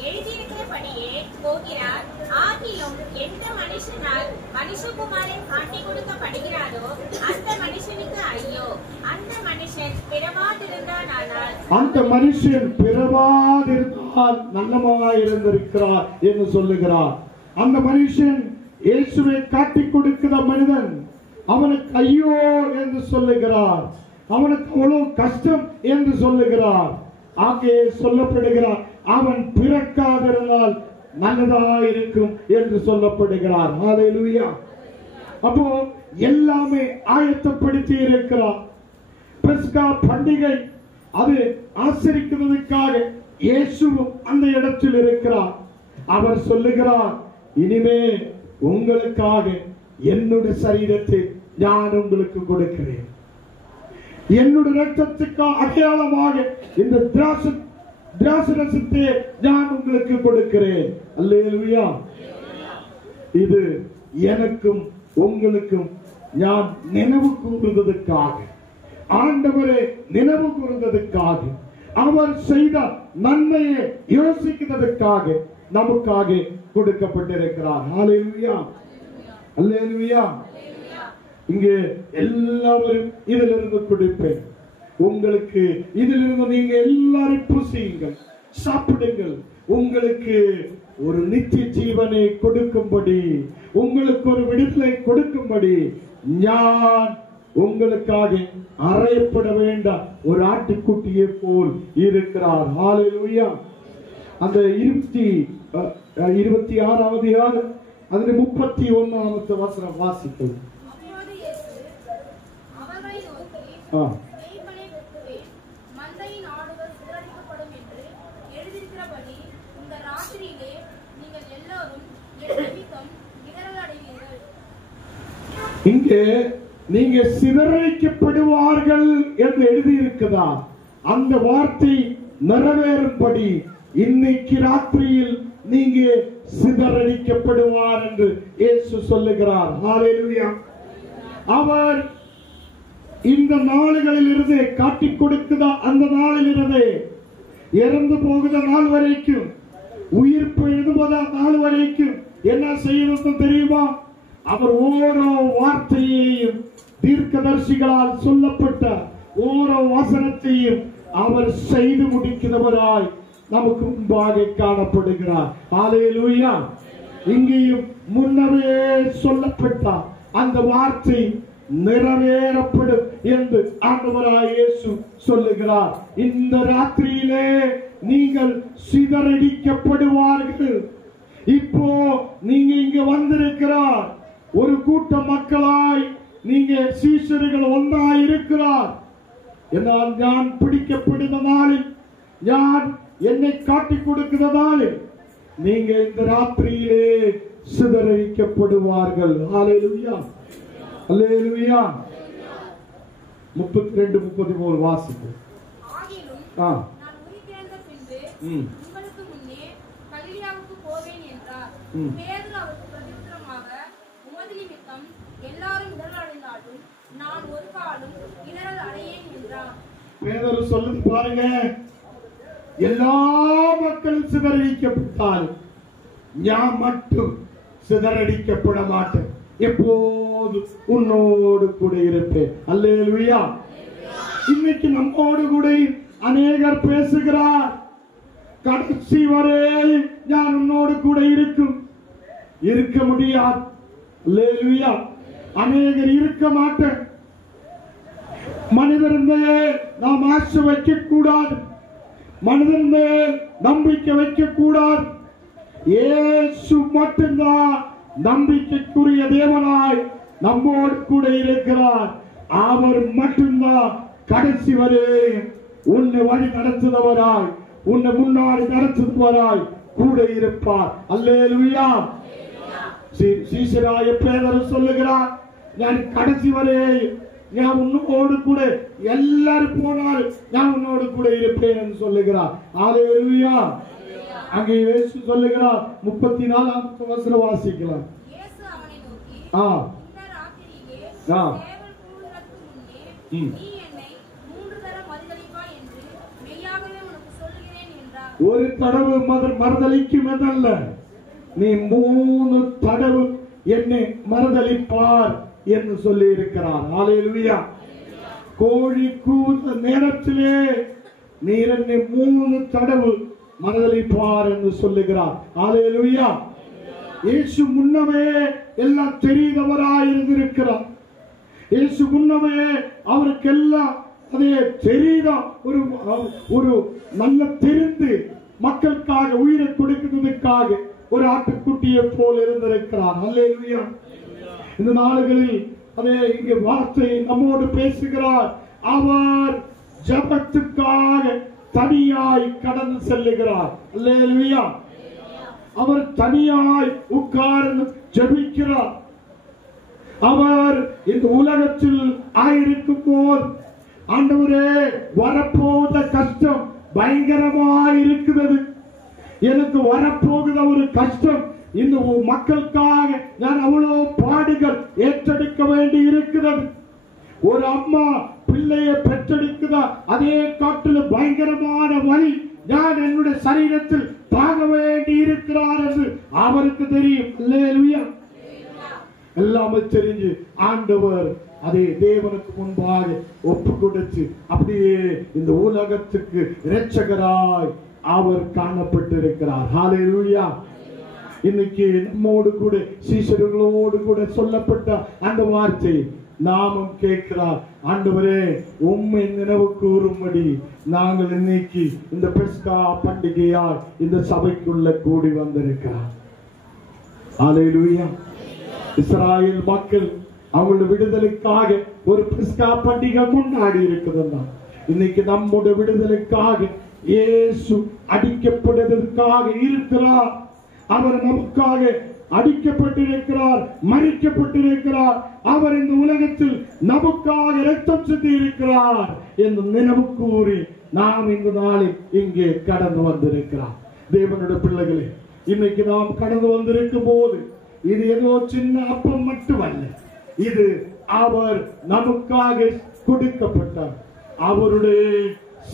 எழுதியிருக்கிறபடியே போகிறார். ஆகிலும் எந்த மனுஷனால் மனுஷகுமாரன் காட்டிக் கொடுக்கப்படுகிறாரோ அந்த மனுஷனுக்கு ஐயோ, அந்த மனுஷன் பிறவாதிருந்தானால், அந்த மனுஷன் பிறவாதிருந்தால் நல்லமாயிருந்திருக்கிறார் என்று சொல்லுகிறார். அந்த மனுஷன் இயேசுவை காட்டிக் கொடுக்கிற மனிதன் அவனுக்கு ஐயோ என்று சொல்லுகிறார், அவனுக்கு அவ்வளவு கஷ்டம் என்று சொல்லுகிறார். அங்கே சொல்லப்படுகிறார், அவன் பிறக்காதிருந்தால் நல்லதாயிருக்கும் என்று சொல்லப்படுகிறார். ஹல்லேலூயா. அப்போ எல்லாமே ஆயத்தப்படுத்தி இருக்கிறார். பெஸ்கா பண்டிகை அது ஆசரிக்கிறதுக்காக இயேசுவும் அந்த இடத்தில் இருக்கிறார். அவர் சொல்லுகிறார், இனிமே உங்களுக்காக என்னுடைய சரீரத்தை நான் உங்களுக்கு கொடுக்கிறேன், என்னுடைய ரத்தத்துக்கு அடையாளமாக இந்த திராட்சரசத்தை நான் உங்களுக்கு கொடுக்கிறேன். அல்லேலூயா. இது எனக்கும் உங்களுக்கும் நான் நினைவு கூறுவதற்காக, ஆண்டவரே நினைவு கூறுவதற்காக, அவர் செய்த நன்மையை யோசிக்கிறதுக்காக நமக்காக கொடுக்கப்பட்டிருக்கிறார். ஹல்லேலூயா. அல்லேலூயா. இங்கே எல்லாரும் இதிலிருந்து கொடுப்பேன் உங்களுக்கு, இதிலிருந்து நீங்க எல்லாரும் புசியுங்கள், சாப்பிடுங்கள், உங்களுக்கு ஒரு நித்திய ஜீவனை கொடுக்கும்படி, உங்களுக்கு ஒரு விடுதலை கொடுக்கும்படி நான் உங்களுக்காக அறையப்பட வேண்டாம் ஒரு ஆட்டுக்குட்டியை போல் இருக்கிறார். ஹல்லேலூயா. அந்த 26வது அதில் 31வது வசனம் வாசிக்கலாம். மந்தையின் ஆடுகள் சிதறடிக்கப்படும் என்று எழுதியிருக்கிறபடி இந்த ராத்திரியிலே நீங்கள் எல்லோரும் என் நிமித்தம் இடறல் அடைவீர்கள். இங்கே நீங்க சிதறடிக்கப்படுவார்கள் என்று எழுதியிருக்கிறதா? அந்த வார்த்தை நிறைவேறும்படி இன்னைக்கு ராத்திரியில் நீங்க சிதறடிக்கப்படுவார் என்று இயேசு சொல்லுகிறார். ஹல்லேலூயா. அவர் இந்த நாளுகளில் இருந்து காட்டிக் கொடுக்குதா, அந்த நாளில் இருந்து இறந்து போகுத நாள் வரைக்கும், உயிர்ப்பு எழுதுவதா நாள் வரைக்கும் என்ன செய்யறது தெரியுமா? அவர் ஓரோ வார்த்தையையும் தீர்க்கதரிசிகளால் சொல்லப்பட்ட ஓரோ வசனத்தையும் அவர் செய்து முடிக்கிறவராய் நமக்கு முன்பாக காணப்படுகிறார். ஹல்லேலூயா. இங்கேயும் முன்னவே சொல்லப்பட்ட அந்த வார்த்தை நிறைவேறப்படும் என்று ஆண்டவராய் இயேசு சொல்லுகிறார். இந்த ராத்திரியிலே நீங்கள் சிதறடிக்கப்படுவார்கள். இப்போ நீங்க இங்க வந்திருக்கிறார், ஒரு கூட்ட மக்களாய் நீங்க சீஷர்கள் ஒன்றாய் இருக்கிறார். என்னால் நான் பிடிக்கப்படுகிற நாளில், நான் என்னை காட்டிக் கொடுக்கிற நாளில் நீங்க இந்த ராத்திரியிலே சிதறடிக்கப்படுவார்கள். ஹல்லேலூயா. அல்லேலூயா. 32-33 வாசிப்பு. ஆகிலும் நான் உயிர்த்தெழுந்த பின்பு உங்களுக்கு முன்னே கலிலேயாவுக்கு போவேன் என்றார். பேதுரு அவருக்கு பிரதியுத்தரமாக, உமது நிமித்தம் எல்லாரும் இடறல் அடைந்தாலும் நான் ஒரு காலும் இடறல் அடையேன் என்றார். பேதுரு சொல்லுது பாருங்க, எல்லா மக்களும் சிதறடிக்கப்பட்டாலும் நான் மட்டும் சிதறடிக்கப்பட மாட்டேன், எப்போது உன்னோடு கூட இருப்பேன். அல்லேலூயா. இன்னைக்கு நம்மோடு கூட அநேகர் பேசுகிறார், கடைசி வரை நான் உன்னோடு கூட இருக்க முடியாது. அல்லேலூயா. அநேகர் இருக்க மாட்டேன். மனிதன் மேல் நாம் ஆசை வைக்க கூடாது, மனிதன் மேல் நம்பிக்கை வைக்க கூடாது. இயேசு மட்டும்தான் நம்பிக்கைக்குரிய தேவனாய் நம்மோடு கூட இருக்கிறார். அவர் மட்டும்தான் கடைசி வரை உன்னை வழி நடத்துபவராய், உன்னை முன்னாடி நடத்துபவராய் கூட இருப்பார். அல்லேலூயா. சீஷராய பேதுரு சொல்லுகிறார், நான் கடைசி வரை நான் உன்னோடு கூட, எல்லாரும் போனால் நான் உன்னோடு கூட இருப்பேன் என்று சொல்லுகிறார். அல்லேலூயா. அங்கே இயேசு சொல்லுகிறார், 34 வசனம் வாசிக்கலாம். இயேசு அவனை நோக்கி, இந்த ராத்திரியிலே தேவன் கூறுவதற்கு முன்னே நீ என்னை 3 தரம் மறுதலிப்பாய் என்று மெய்யாகவே உனக்கு சொல்லுகிறேன் என்றார். ஒரு தடவை மறுதலிக்கும் என்றல்ல, நீ 3 தடவை என்னை மறுதலிப்பார் என்று சொல்லி இருக்கிறார். ஹல்லேலூயா. கோழி கூவுகிற நேரத்திலே நீர் என்னை 3 தடவை மறுதலிப்பார் என்று சொல்லுகிறார். ஹல்லேலூயா. இயேசு முன்னமே எல்லாம் தெரிந்தவராய் இருந்திருக்கிறார். இயேசு முன்னமே அவருக்கு எல்லாம் அதே தெரிந்த ஒரு நல்ல தெரிந்து மக்களுக்காக உயிரை கொடுக்கிறதுக்காக ஒரு ஆட்டுக்குட்டியை போல் இருந்திருக்கிறார். அல்லேலூயா. இந்த நாடுகளில் அதே இங்கே வார்த்தை நம்மோடு பேசுகிறார். அவர் ஜெபத்துக்காக தனியாய் கடந்து செல்லுகிறார். அல்லேலூயா. அவர் தனியாய் உட்கார்ந்து ஜெபிக்கிறார். அவர் இந்த உலகத்தில் ஆயிருக்கும் போது, ஆண்டவரே வரப்போத கஷ்டம் பயங்கரமாய் இருக்கிறது, எனக்கு வரப்போகிற ஒரு கஷ்டம், இந்த மக்களுக்காக நான் அவ்வளவு பாடுகள் ஏற்றெடுக்க வேண்டி இருக்கிறது. ஒரு அம்மா பிள்ளையை பெற்றெடுக்குதா, அதே காட்டில் பயங்கரமான வலி நான் என்னுடைய சரீரத்தில் தாங்க வேண்டி இருக்கிறார் என்று அவருக்கு தெரியும். அல்லேலூயா. எல்லாமே தெரிஞ்சு ஆண்டவர் அதே தேவனுக்கு முன்பாக ஒப்பு கொடுத்து அப்படியே இந்த உலகத்துக்கு இரட்சகராய் அவர் காணப்பட்டிருக்கிறார். ஹல்லேலூயா. இன்னைக்கு நம்மோடு கூட சீஷர்களோடு கூட சொல்லப்பட்ட அந்த வார்த்தை நாமும் கேட்கிறார். ஆண்டவரே, உம்மை நினைவு கூறும்படி நாங்கள் இன்னைக்கு இந்த பெஸ்கா பண்டிகையால் இந்த சபைக்குள்ள கூடி வந்திருக்கிறார். ஹல்லேலூயா. இஸ்ராயேல் மக்கள் அவங்களுடைய விடுதலைக்காக ஒரு பெஸ்கா பண்டிகை கொண்டாடி இருக்கிறது. இன்னைக்கு நம்முடைய விடுதலைக்காக இயேசு அடிக்கப்படுவதற்காக இருக்கிறார். அவர் நமக்காக அடிக்கப்பட்டிருக்கிறார், மறிக்கப்பட்டிருக்கிறார். அவர் இந்த உலகத்தில் நமக்காக இரத்தம் சிந்தி இருக்கிறார் என்று நினைவு கூறி நாம் இந்த நாளில் இங்கே கடந்து வந்திருக்கிறார். தேவனுடைய பிள்ளைகளே, இன்னைக்கு நாம் கடந்து வந்திருக்கும் போது இது ஏதோ சின்ன அப்பம் மட்டுமல்ல, இது அவர் நமக்காக கொடுக்கப்பட்டார் அவருடைய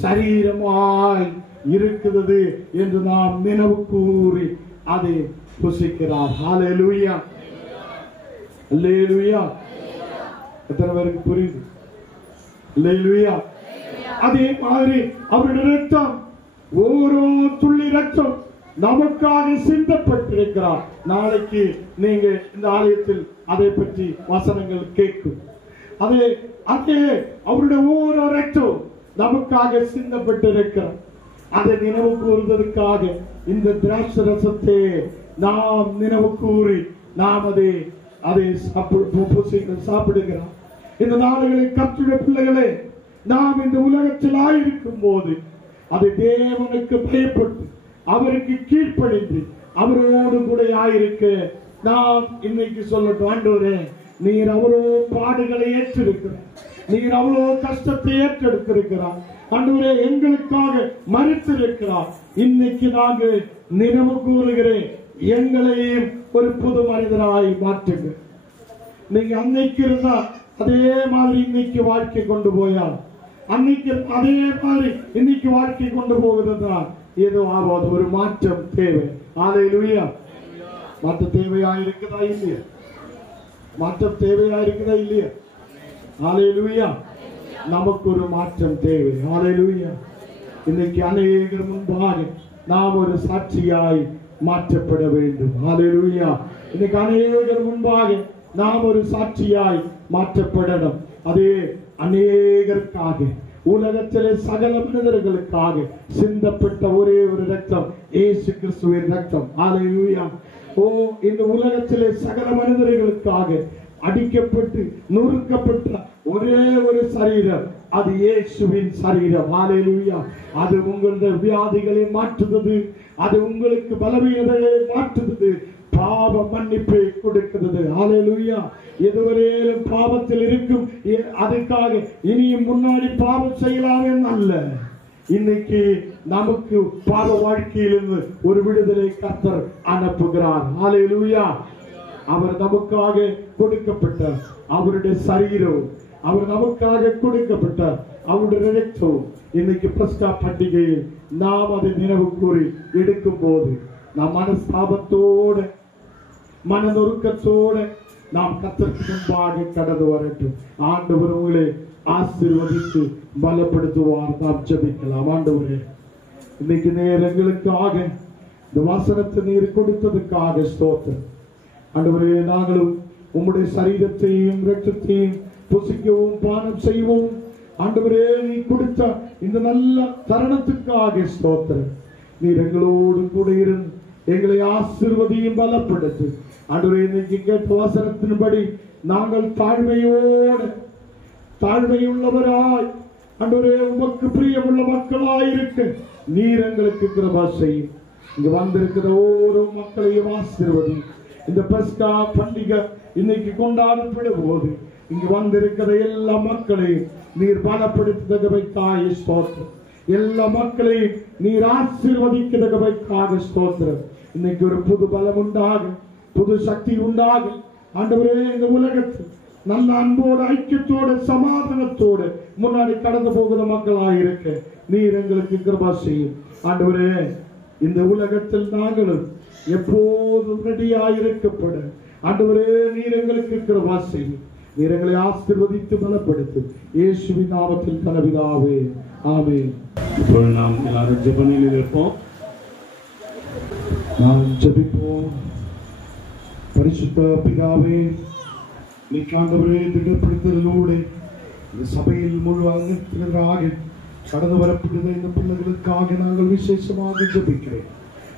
சரீரமாய் இருக்கிறது என்று நாம் நினைவு கூறி அதை புசிக்கிறார். ஹல்லேலூயா, ஹல்லேலூயா. எத்தனை பேருக்கு புரியுது? ஹல்லேலூயா. அதே மாதிரி அவருடைய ரத்தம், ஓரோ துள்ளி ரத்தம் நமக்காக சிந்தப்பட்டிருக்கிறார். நாளைக்கு நீங்க இந்த ஆலயத்தில் அதை பற்றி வசனங்கள் கேட்கும். அதே அவருடைய ஓரோ ரத்தம் நமக்காக சிந்தப்பட்டிருக்கிறார். அதை நினைவு கூறுவதற்காக இந்த திராட்சை ரசத்தை நாம் நினைவு கூறி நாம் அதை சாப்பிடுகிறோம். இந்த நாடுகளில் கர்த்தருடைய பிள்ளைகளே, நாம் இந்த உலகத்தில் ஆயிருக்கும் போது அதை தேவனுக்கு பயப்பட்டு அவருக்கு கீழ்ப்படிந்து அவரோடு கூட ஆயிருக்க நாம் இன்னைக்கு சொல்லட்டும், ஆண்டவரே நீர் அவ்வளோ பாடுகளை ஏற்றிருக்கிறார், நீர் அவ்வளோ கஷ்டத்தை ஏற்றெடுத்திருக்கிறார், ஆண்டவரே எங்களுக்காக மரித்திருக்கிறார். இன்னைக்கு நாங்கள் நினைவு கூறுகிறேன், எங்களையும் ஒரு புது மனிதராய் மாற்றுங்க. நீங்க அன்னைக்கு இருந்தா அதே மாதிரி இன்னைக்கு வாழ்க்கை கொண்டு போயா, அன்னைக்கு அதே மாதிரி இன்னைக்கு வாழ்க்கை கொண்டு போவதுதான் ஏதோ ஆகாது. ஒரு மாற்றம் தேவை. ஹல்லேலூயா. மாற்றம் தேவையா இருக்குதா இல்லையா? மாற்றம் தேவையா இருக்குதா இல்லையா? ஹல்லேலூயா. நமக்கு ஒரு மாற்றம் தேவை. ஹல்லேலூயா. இன்னைக்கு அநேகர் முன்பாக நாம் ஒரு சாட்சியாய் மாற்றப்பட வேண்டும். ஹல்லேலூயா. இன்னைக்கு அநேகர் முன்பாக நாம் ஒரு சாட்சியாய் மாற்றப்படணும். அதே அநேகருக்காக, உலகத்திலே சகல மனிதர்களுக்காக சிந்தப்பட்ட ஒரே ஒரு ரத்தம் இயேசு கிறிஸ்துவின் ரத்தம். ஹல்லேலூயா. இந்த உலகத்திலே சகல மனிதர்களுக்காக அடிக்கப்பட்டு நொறுக்கப்பட்ட ஒரே ஒரு சரீரம், அது இயேசுவின் சரீரம். ஹல்லேலூயா. அது உங்களுடைய வியாதிகளை மாற்றுகிறது, அது உங்களுக்கு பலவீனங்களை மாற்றுகிறது, பாவ மன்னிப்பை கொடுக்கிறது. ஹல்லேலூயா. எதுவரையிலும் பாவத்தில் இருக்கும், அதுக்காக இனியும் முன்னாடி பாவம் செய்யலாமே அல்ல, இன்னைக்கு நமக்கு பாவ வாழ்க்கையிலிருந்து ஒரு விடுதலை கர்த்தர் அனுப்புகிறார். ஹல்லேலூயா. அவர் நமக்காக கொடுக்கப்பட்ட அவருடைய சரீரம், அவர் நமக்காக கொடுக்கப்பட்ட அவருடைய ரத்தம் இன்னைக்கு பஸ்கா பண்டிகையில் நாம் அதை நினைவு கூறி எடுக்கும் போது நாம் மனஸ்தாபத்தோட மனநொறுக்கத்தோட நாம் கர்த்தருக்கு முன்பாக கடந்து வரட்டும். ஆண்டவர் உங்களை ஆசீர்வதித்து பலப்படுத்துவார். நாம் ஜெபிக்கலாம். ஆண்டவரே, இன்னைக்கு நேரங்களுக்காக இந்த வசனத்தை நீர் கொடுத்ததுக்காக ஸ்தோத்திரம். ஆண்டவரே, நாங்களும் உம்முடைய சரீரத்தையும் இரத்தத்தையும் புசிக்கவும் பானம் செய்வோம். ஆண்டவரே, நீ கொடுத்த இந்த நல்ல தருணத்துக்காக ஸ்தோத்திரம். நீர் எங்களோடு கூட இருந்து எங்களை ஆசீர்வதியும் பலப்படுத்து. ஆண்டவரே, இன்னைக்கு கேட்ட வசனத்தின்படி நாங்கள் தாழ்மையுள்ளவராய் ஆண்டவரே உமக்கு பிரியமுள்ள மக்களாய் இருக்க நீர் எங்களுக்கு கிருபை செய்யும். இங்க வந்திருக்கிற ஒவ்வொரு மக்களையும் ஆசீர்வதி. இந்த பஸ்கா பண்டிகை இன்னைக்கு கொண்டாடப்படும் போது இங்கு வந்திருக்கிற எல்லா மக்களையும் நீர் பலப்படுத்துவதற்காக ஸ்தோத்திரம். எல்லா மக்களையும் நீர் ஆசீர்வதிக்கிறதற்காக ஸ்தோத்திரம். இன்னைக்கு ஒரு புது பலம் உண்டாகும், புது சக்தி உண்டாகும். ஆண்டவரே, இந்த உலகத்தில் நல்ல அன்போடு ஐக்கியத்தோடு சமாதானத்தோடு முன்னாடி கடந்து போகிற மக்களாக இருக்க நீர் எங்களுக்கு கிருபை செய்யும். ஆண்டவரே, இந்த உலகத்தில் நாங்களும் எப்போதும் ரெடியாயிருக்கப்பட ஆண்டவரே நீர் எங்களுக்கு கிருபை செய்யும். நீர் எங்களை ஆசீர்வதித்து பலப்படுத்தும். இயேசுவின் நாமத்தில் கனவிதாவே, ஆமென். இப்பொழுது நாம் எல்லாரும் ஜெபநிலையில் இருப்போம். நாம் ஜெபிப்போம். பரிசுத்த பிதாவே, இன்னைக்கு ஆண்டவரே திடப்படுத்தலோடு இந்த சபையில் முழு அங்கத்தினராக கடந்து வரப்படுகிற இந்த பிள்ளைகளுக்காக நாங்கள் விசேஷமாக ஜெபிக்கிறேன்.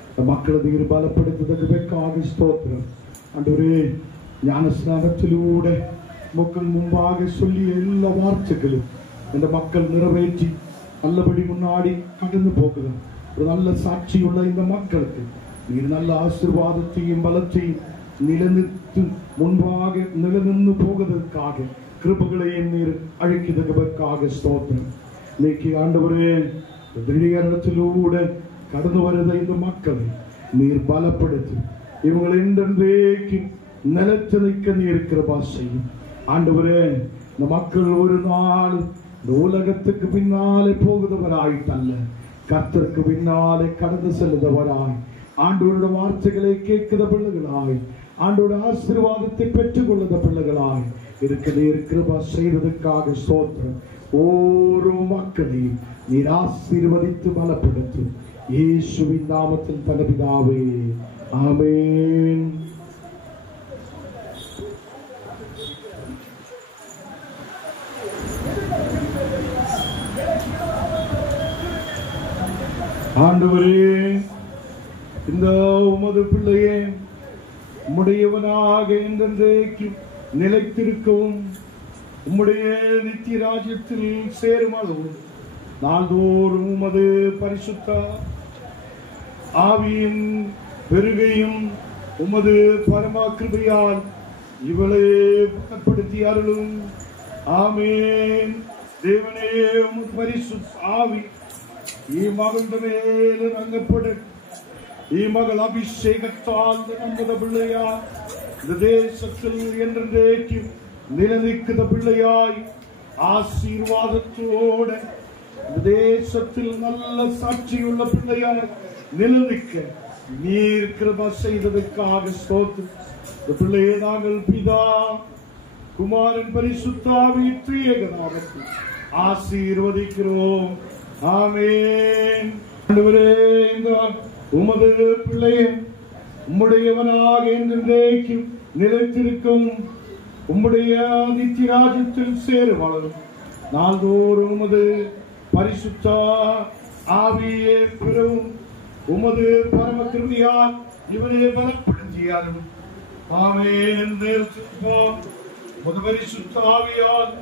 இந்த மக்களது பலப்படுத்துவதற்காக ஸ்தோத்திரம். ஆண்டவரே, ஞானஸ்நானத்திலூടെ மக்கள் முன்பாக சொல்லிய எல்லா வார்த்தைகளும் இந்த மக்கள் நிறைவேற்றி நல்லபடி முன்னாடி கடந்து போகுது. ஒரு நல்ல சாட்சியுள்ள இந்த மக்களுக்கு நீர் நல்ல ஆசீர்வாதத்தையும் பலத்தையும் நிலநிற்று முன்பாக நிலநின்று போவதற்காக கிருபைகளையும் நீர் அழிக்கிறதற்காக ஸ்தோத்திரம். இன்னைக்கு ஆண்டவரே திடீரத்திலூടെ கடந்து வருத இந்த மக்களை நீர் பலப்படுத்தி இவங்களை என்றென்றைக்கு நிலத்து நிற்க நீர் கிருபை செய்யும். ஆண்டவரே இந்த மக்கள் ஒரு நாள் இந்த உலகத்துக்கு பின்னாலே போகுதவராயிட்டல்ல, கர்த்தருக்கு பின்னாலே கடந்து செல்லுதவராய் ஆண்டவருடைய வார்த்தைகளை கேட்கிற பிள்ளைகளாய் ஆண்டவருடைய ஆசீர்வாதத்தை பெற்றுக் கொள்ளுத பிள்ளைகளாய் இருக்கிற கிருபை செய்வதற்காக ஸ்தோத்திரம். ஓரோ மக்களையும் நீர் ஆசீர்வதித்து பலப்படுத்து இயேசுவின் நாமத்தில் பலபிதாவே, ஆமென். ஆண்டவரே, இந்த உமது பிள்ளையே உம்முடையவனாக என்றென்றைக்கு நிலைத்திருக்கவும் உம்முடைய நித்திய ராஜ்யத்தில் சேருமளவும் நாள்தோறும் உமது பரிசுத்த ஆவியின் பெருகையும் உமது பரம கிருபையால் இவளை பலப்படுத்தி அருளும். ஆமென். தேவனே, உமது பரிசுத்த ஆவி மகள் மேல் இறங்கப்படும். மகள் அபிஷேகத்தால் நமது பிள்ளையாய் இந்த தேசத்தில் என்றென்றைக்கு நிலநிற்கிற பிள்ளையாய் ஆசீர்வாதத்தோட இந்த தேசத்தில் நல்ல சாட்சியுள்ள பிள்ளையாய் நிலநிற்க நீர் கிருபை செய்ததற்காக ஸ்தோத்திரம். இந்த பிள்ளையை நாங்கள் பிதா குமாரன் பரிசுத்த ஆவியின் திரியேக நாமத்தில் ஆசீர்வதிக்கிறோம். ஆமென். ஆண்டவரே, இந்த உமது பிள்ளையை உம்முடையவனாக என்றென்றைக்கு நிலைத்திருக்கும் உம்முடைய நித்திய ராஜ்யத்தில் சேருவாளும் நாள்தோறும் உமது பரிசுத்த ஆவியே பெறவும் உமது பரம கிருபையால் இவரே பலப்படுத்தியாலும். ஆமென். உமது பரிசுத்த ஆவியால்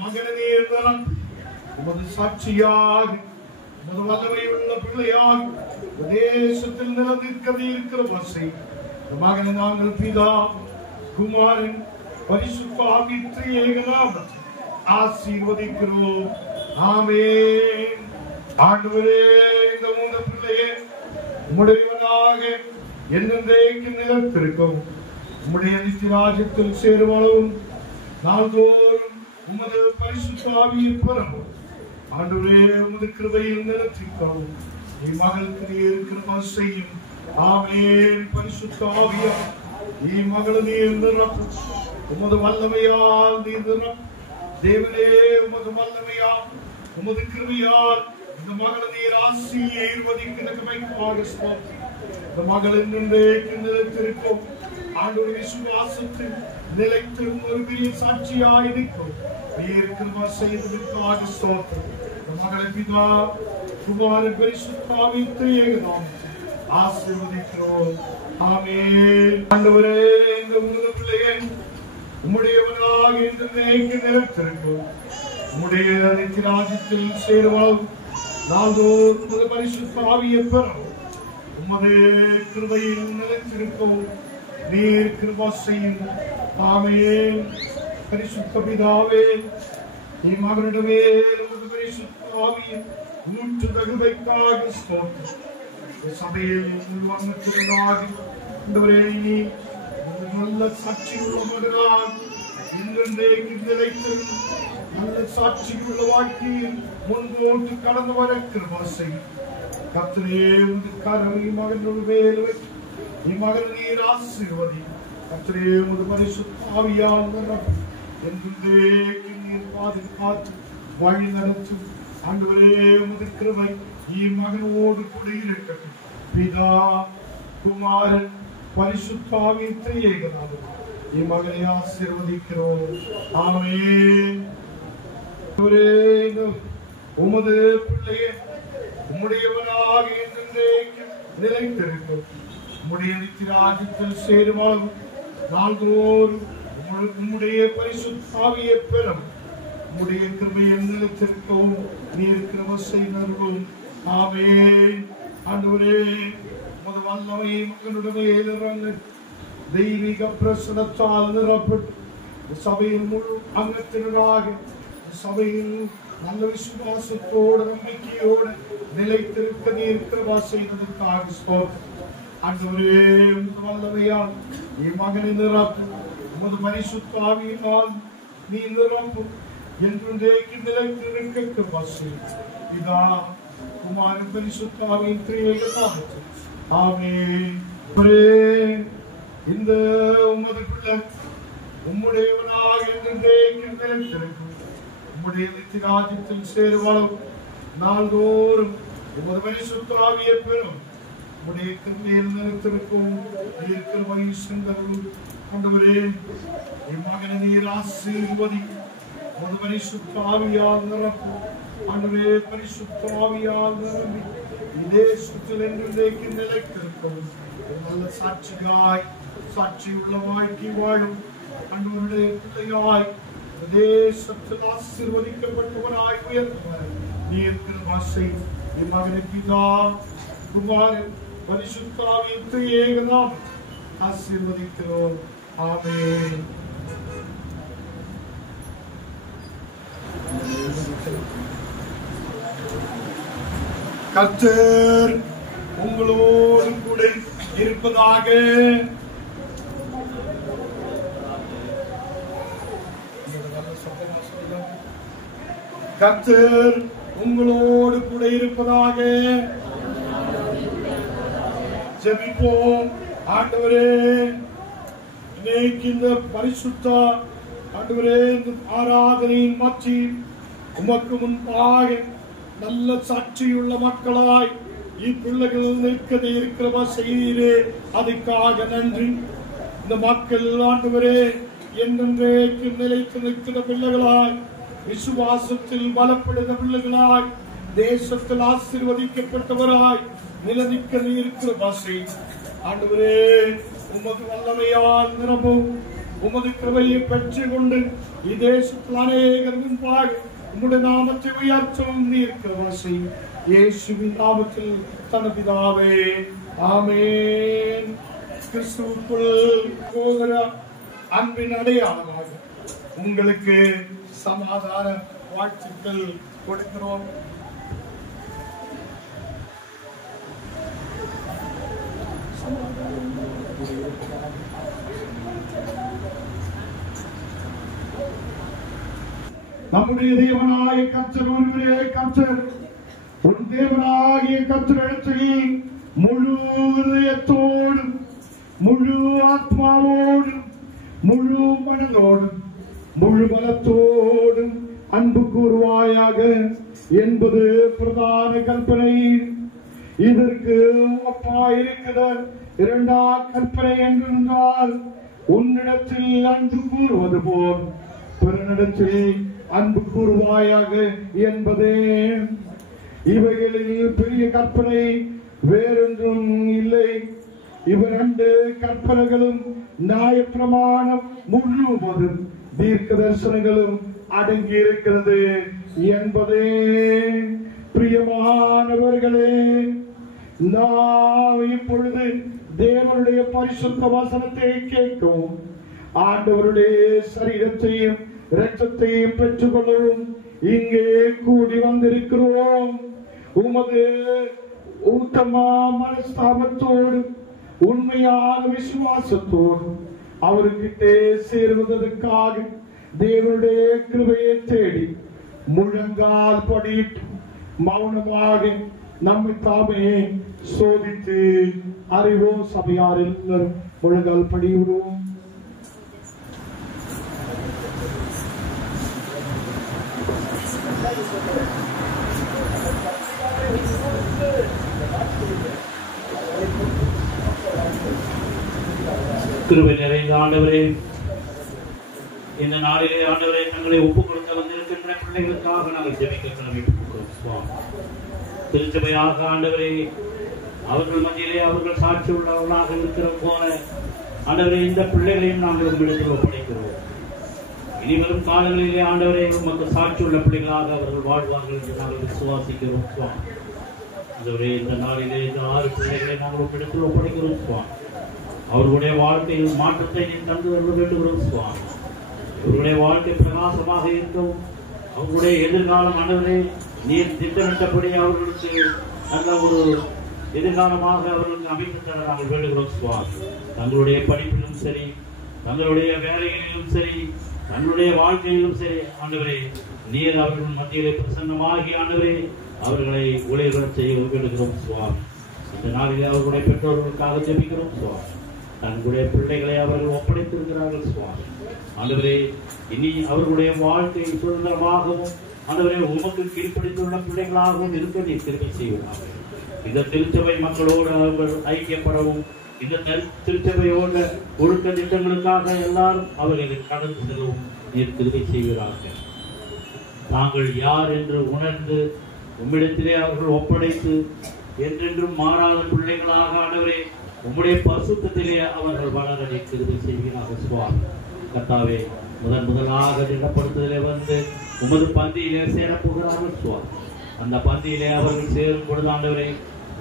மகனே உமது சாட்சியாக உமது வல்லமை உள்ள பிள்ளையாக தேசத்தில் நிலநிற்கிற வசை மகனை நாங்கள் பிதா குமாரன் பரிசுத்த ஆவி திரியேக நாமத்தில் ஆசீர்வதிக்கிறோம். ஆமென். ஆண்டவரே, இந்த மூன்று பிள்ளையே உம்முடையவனாக என்றென்றைக்கு நிலைத்திருக்கும் உம்முடைய நித்திய ராஜ்யத்தில் சேருவளவும் நாள்தோறும் உமது பரிசுத்த ஆவியின் பெறவும் ஆண்டவரே உமது கிருபையில் நிலைத்திருக்கவும் மகளுக்கு நீர் கிருபை செய்யும். ஆமென். பரிசுத்த ஆவியால் மகள் நீர் நிரப்பும். உமது வல்லமையால் நீர் நிரப்பும். தேவனே, உமது வல்லமையால் உமது கிருபையால் இந்த மகளை நீர் ஆசீர்வதிக்கிறதற்காக ஸ்தோத்திரம். இந்த மகள் என்றென்றைக்கு நிலைத்திருக்கும் ஆண்டவரே விசுவாசத்தில் நிலைத்திருக்கும் ஒரு பெரிய சாட்சியாய் நிற்கும் நீர் கிருபை செய்ததற்காக ஸ்தோத்திரம். இந்த மகளை பிதா குமாரன் பரிசுத்த ஆவியின் திரியேக நாமத்தில் ஆசீர்வதிக்கிறோம். ஆமென். ஆண்டவரே, இந்த மூன்று பிள்ளையை உம்முடையவனாக என்றென்றைக்கு நிலைத்திருக்கும் உம்முடைய நித்திய ராஜ்யத்தில் சேருவாள் நாள்தோறும் உமது பரிசுத்த ஆவியை பெறவும் உமது கிருபையில் நிலைத்திருக்கவும் நீர் கிருபை செய்யும். ஆமென். பரிசுத்த பிதாவே, மகனிடமே உமது பரிசுத்த ஆவியை ஊற்று தகுதிக்காக ஸ்தோத்திரம். சபையில் உள்வங்கத்திற்காக ஆண்டவரே, நீ நல்ல சாட்சியுள்ள மகனாக என்றென்றைக்கு நிலைத்திருக்கும் நல்ல சாட்சியுள்ள வாழ்க்கையில் முன்போட்டு கடந்து வர கிருபை செய்யும். கர்த்தரே, உமது கரவை மகனோடு மேல் வைத்து மகன் நீர் ஆசீர்வதி. கர்த்தரே, உமது பரிசுத்த ஆவியால் நிரப்பும். என்றென்றைக்கு நீர் பாதுகாத்து வழி நடத்தும். ஆண்டவரே, உமது கிருபை மகனோடு கூட இருக்கட்டும். பிதா குமாரன் பரிசுத்த ஆவியின் திரியேக நாமத்தில் மகனை ஆசீர்வதிக்கிறோம். ஆமென். உமது பிள்ளையே உம்முடையவனாக என்றென்றைக்கு நிலைத்திருக்கும் உம்முடைய நித்திய ராஜ்யத்தில் சேருவாளும் நாள்தோறும் உம்முடைய பரிசுத்த ஆவியை பெறும் உம்முடைய கிருபையில் நிலைத்திருக்கவும் நீர் கிருபை செய்தருளும். ஆமென். ஆண்டவரே, உமது வல்லமை மகனுடைய இறங்கு தெய்வீக பிரசனத்தால் நிரப்பட்டு சபையின் முழு அங்கத்தினராக சபையில் நல்ல விசுவாசத்தோடு நம்பிக்கையோடு நிலைத்திருக்க இருக்கிறவா செய்ததற்காக ஸ்தோத்திரம். ஆண்டவரே, உமது வல்லமையால் என் மகனை நிரப்பும், உமது பரிசுத்த ஆவியினால் நீ நிரப்பும், என்றென்றைக்கு நிலைத்திருக்க கிருபை செய்யும். இதா குமாரன் பரிசுத்த ஆவியின் திரியேக நாமத்தில் ஆமென். இந்த உமது பிள்ளை உம்முடையவனாக என்றென்றைக்கு நிலைத்திருக்கும், உம்முடைய நித்திய ராஜ்யத்தில் சேருவாளும், நாள்தோறும் உமது பரிசுத்த ஆவியை பெறும், உம்முடைய கிருபையில் நிலைத்திருக்கும் இருக்கிற சென்றவர்கள். ஆண்டவரே, என் மகனை நீர் ஆசீர்வதி, உமது பரிசுத்த ஆவியால் நிரப்பும். ஆண்டவரே, பரிசுத்த ஆவியால் நிரம்பி இதே சுற்றில் என்றென்றைக்கு நிலைத்திருக்கும் நல்ல சாட்சியாய் சாட்சி உள்ள வாழ்க்கை வாழும் ஆண்டவருடைய பிள்ளையாய் தேசத்தில் ஆசீர்வதிக்கப்பட்டவராய் உயர்ந்தவர் நீர் கிருபை என் மகனை பிதா குமாரன் பரிசுத்த ஆவியின் திரியேக நாமத்தில் ஆசீர்வதிக்கிறோம். ஆமென். கர்த்தர் உங்களோடு கூட இருப்பதாக. கர்த்தர் உங்களோடு கூட இருப்பதாக. ஜெபிப்போம். ஆண்டவரே, இன்னைக்கு இந்த பரிசுத்த ஆண்டவரே, இந்த ஆராதனையின் மத்தி உமக்கு முன்பாக நல்ல சாட்சியுள்ள மக்களாய் இப்பிள்ளைகள் நிற்கதை இருக்கிறவா செய்கிறே, அதுக்காக நன்றி. இந்த மக்கள் ஆண்டவரே என்றென்றைக்கு நிலைத்து நிற்கிற பிள்ளைகளாய், விசுவாசத்தில் பலப்படுகிற பிள்ளைகளாய், தேசத்தில் ஆசீர்வதிக்கப்பட்டவராய் நிலநிற்க இருக்கிற பாசை ஆண்டவரே, உமது வல்லமையால் நிரம்பும், உமது கிருபையை பெற்றுக் கொண்டு இதேசத்தில் அநேகர் முன்பாக உம்முடைய நாமத்தை உயர்த்தவும் இருக்கிற வாசி இயேசுவின் நாமத்தில் தன பிதாவே. ஆமென். கிறிஸ்துவுக்குள் போகிற அன்பின் அடையாளமாக உங்களுக்கு சமாதான வாழ்த்துக்கள் கொடுக்கிறோம். நம்முடைய தேவனாய கர்த்தர் ஒருவரே கர்த்தர். ஒரு தேவனாகிய கர்த்தரிடத்தில் முழு இதயத்தோடும் முழு ஆத்மாவோடும் முழு மனதோடும் முழு பலத்தோடும் அன்பு கூறுவாயாக என்பது பிரதான கற்பனை. இதற்கு ஒப்பாயிருக்கிற இரண்டாம் கற்பனை என்றால், உன்னிடத்தில் அன்பு கூறுவது போல் பிறனிடத்தில் அன்பு கூறுவாயாக என்பதே. இவைகளில் பெரிய கற்பனை வேறொன்றும் இல்லை. இவ் இரண்டு கற்பனைகளும் நியாயப்பிரமாணம் முழுவதும் தீர்க்க தரிசனங்களும் அடங்கி இருக்கிறது என்பதே. பிரியமானவர்களே, நாம் இப்பொழுது தேவனுடைய பரிசுத்த வசனத்தை கேட்கவும், ஆண்டவருடைய சரீரத்தையும் இரத்தத்தையும் பெற்றுக் கொள்ளவும் இங்கே கூடி வந்திருக்கிறோம். உமது உத்தம மனஸ்தாபத்தோடு உண்மையான விசுவாசத்தோடு அவர்கிட்டே சேருவதற்காக தேவனுடைய கிருபையை தேடி முழங்கால் படியிட்டு மௌனமாக நம்மை தாமே சோதித்து அறிவோம். சபையார் எல்லாரும் முழங்கால் படிவிடுவோம். கிருபை நிறைந்த ஆண்டவரே, இந்த நாளிலே ஆண்டவரே தங்களை ஒப்புக் கொடுக்க வந்திருக்கின்ற பிள்ளைகளுக்காக நாங்கள் ஜெபிக்க கடமைப்பட்டிருக்கிறோம். சுவாமி, திருச்சபையாக ஆண்டவரே அவர்கள் மத்தியிலே அவர்கள் சாட்சி உள்ளவர்களாக இருக்கிற போல ஆண்டவரே இந்த பிள்ளைகளையும் நாங்கள் உங்களிடத்தில் ஒப்படைக்கிறோம். இனிவரும் காலங்களிலே ஆண்டவரே உமக்கு சாட்சி உள்ள பிள்ளைகளாக அவர்கள் வாழ்வார்கள் என்று நாங்கள் விசுவாசிக்கிறோம். சுவாமி, ஆண்டவரே இந்த நாளிலே இந்த 6 பிள்ளைகளை நாங்கள் உங்களிடத்தில் ஒப்படைக்கிறோம். சுவாமி, அவர்களுடைய வாழ்க்கையில் மாற்றத்தை நீ தந்து வர வேண்டுகிறோம் சுவாமி. அவர்களுடைய வாழ்க்கை பிரகாசமாக இருக்கவும் அவர்களுடைய எதிர்காலம் ஆண்டவரே நீர் திட்டமிட்டபடி அவர்களுக்கு நல்ல ஒரு எதிர்காலமாக அவர்களுக்கு அமைத்து தர நாங்கள் வேண்டுகிறோம் சுவாமி. தங்களுடைய படிப்பிலும் சரி, தங்களுடைய வேலைகளிலும் சரி, தங்களுடைய வாழ்க்கையிலும் சரி ஆண்டவரே நீர் அவர்கள் மத்தியிலே பிரசன்னமாகி ஆண்டவரே அவர்களை ஒளிபரப் செய்ய வேண்டுகிறோம் சுவாமி. இந்த நாளில் அவர்களுடைய பெற்றோர்களுக்காக ஜெபிக்கிறோம் சுவாமி. தங்களுடைய பிள்ளைகளை அவர்கள் ஒப்படைத்திருக்கிறார்கள் சுவாமி. ஆண்டவரே இனி அவர்களுடைய வாழ்க்கை சுதந்திரமாகவும் ஆண்டவரே உமக்கு கீழ்ப்படித்துள்ள பிள்ளைகளாகவும் இருக்க நீ திருப்பி செய்வார்கள். இந்த திருச்சபை மக்களோடு அவர்கள் ஐக்கியப்படவும் இந்த திருச்சபையோடு ஒழுக்க திட்டங்களுக்காக எல்லாரும் அவர்களை கடந்து செல்லவும் நீர் திருப்பி செய்கிறார்கள். தாங்கள் யார் என்று உணர்ந்து உம்மிடத்திலே அவர்கள் ஒப்படைத்து என்றென்றும் மாறாத பிள்ளைகளாக ஆண்டவரே உம்முடைய பரிசுத்தத்திலே அவர்கள் வளர நீர் திருப்பி செய்கிறார்கள் சுவாமி. கர்த்தாவே முதலாக திடப்படுத்துதலே வந்து உமது பந்தியிலே சேரப்போகிறார்கள் சுவாமி. அந்த பந்தியிலே அவர்கள் சேரும் பொழுது ஆண்டவரே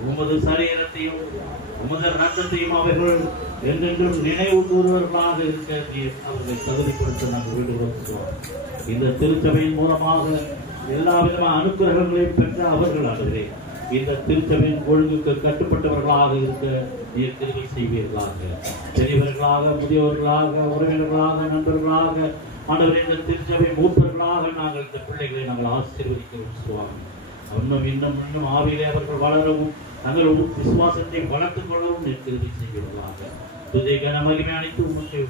உமது சரீரத்தையும் உமது ரத்தத்தையும் அவர்கள் என்றென்றும் நினைவு கூறுவர்களாக இருக்க நீர் அவர்களை தகுதிப்படுத்த நாங்கள் வேண்டுகிறோம் சுவாமி. இந்த திருச்சபையின் மூலமாக எல்லா விதமான அனுக்கிரகங்களையும் பெற்ற அவர்கள் ஆண்டவரே இந்த திருச்சபையின் ஒழுங்குக்கு கட்டுப்பட்டவர்களாக இருக்க நீர் திருப்பி செய்வீர்களாக. பெரியவர்களாக, முதியவர்களாக, உறவினர்களாக, நண்பர்களாக ஆண்டவரே இந்த திருச்சபை மூப்பர்களாக நாங்கள் இந்த பிள்ளைகளை நாங்கள் ஆசீர்வதிக்கிறோம் சுவாமி. இன்னும் ஆவியிலே அவர்கள் வளரவும் தங்கள் விசுவாசத்தை வளர்த்துக் கொள்ளவும் நீர் திருப்பி செய்வீர்களாக. துதி கன மகிமை அனைத்து உமக்கு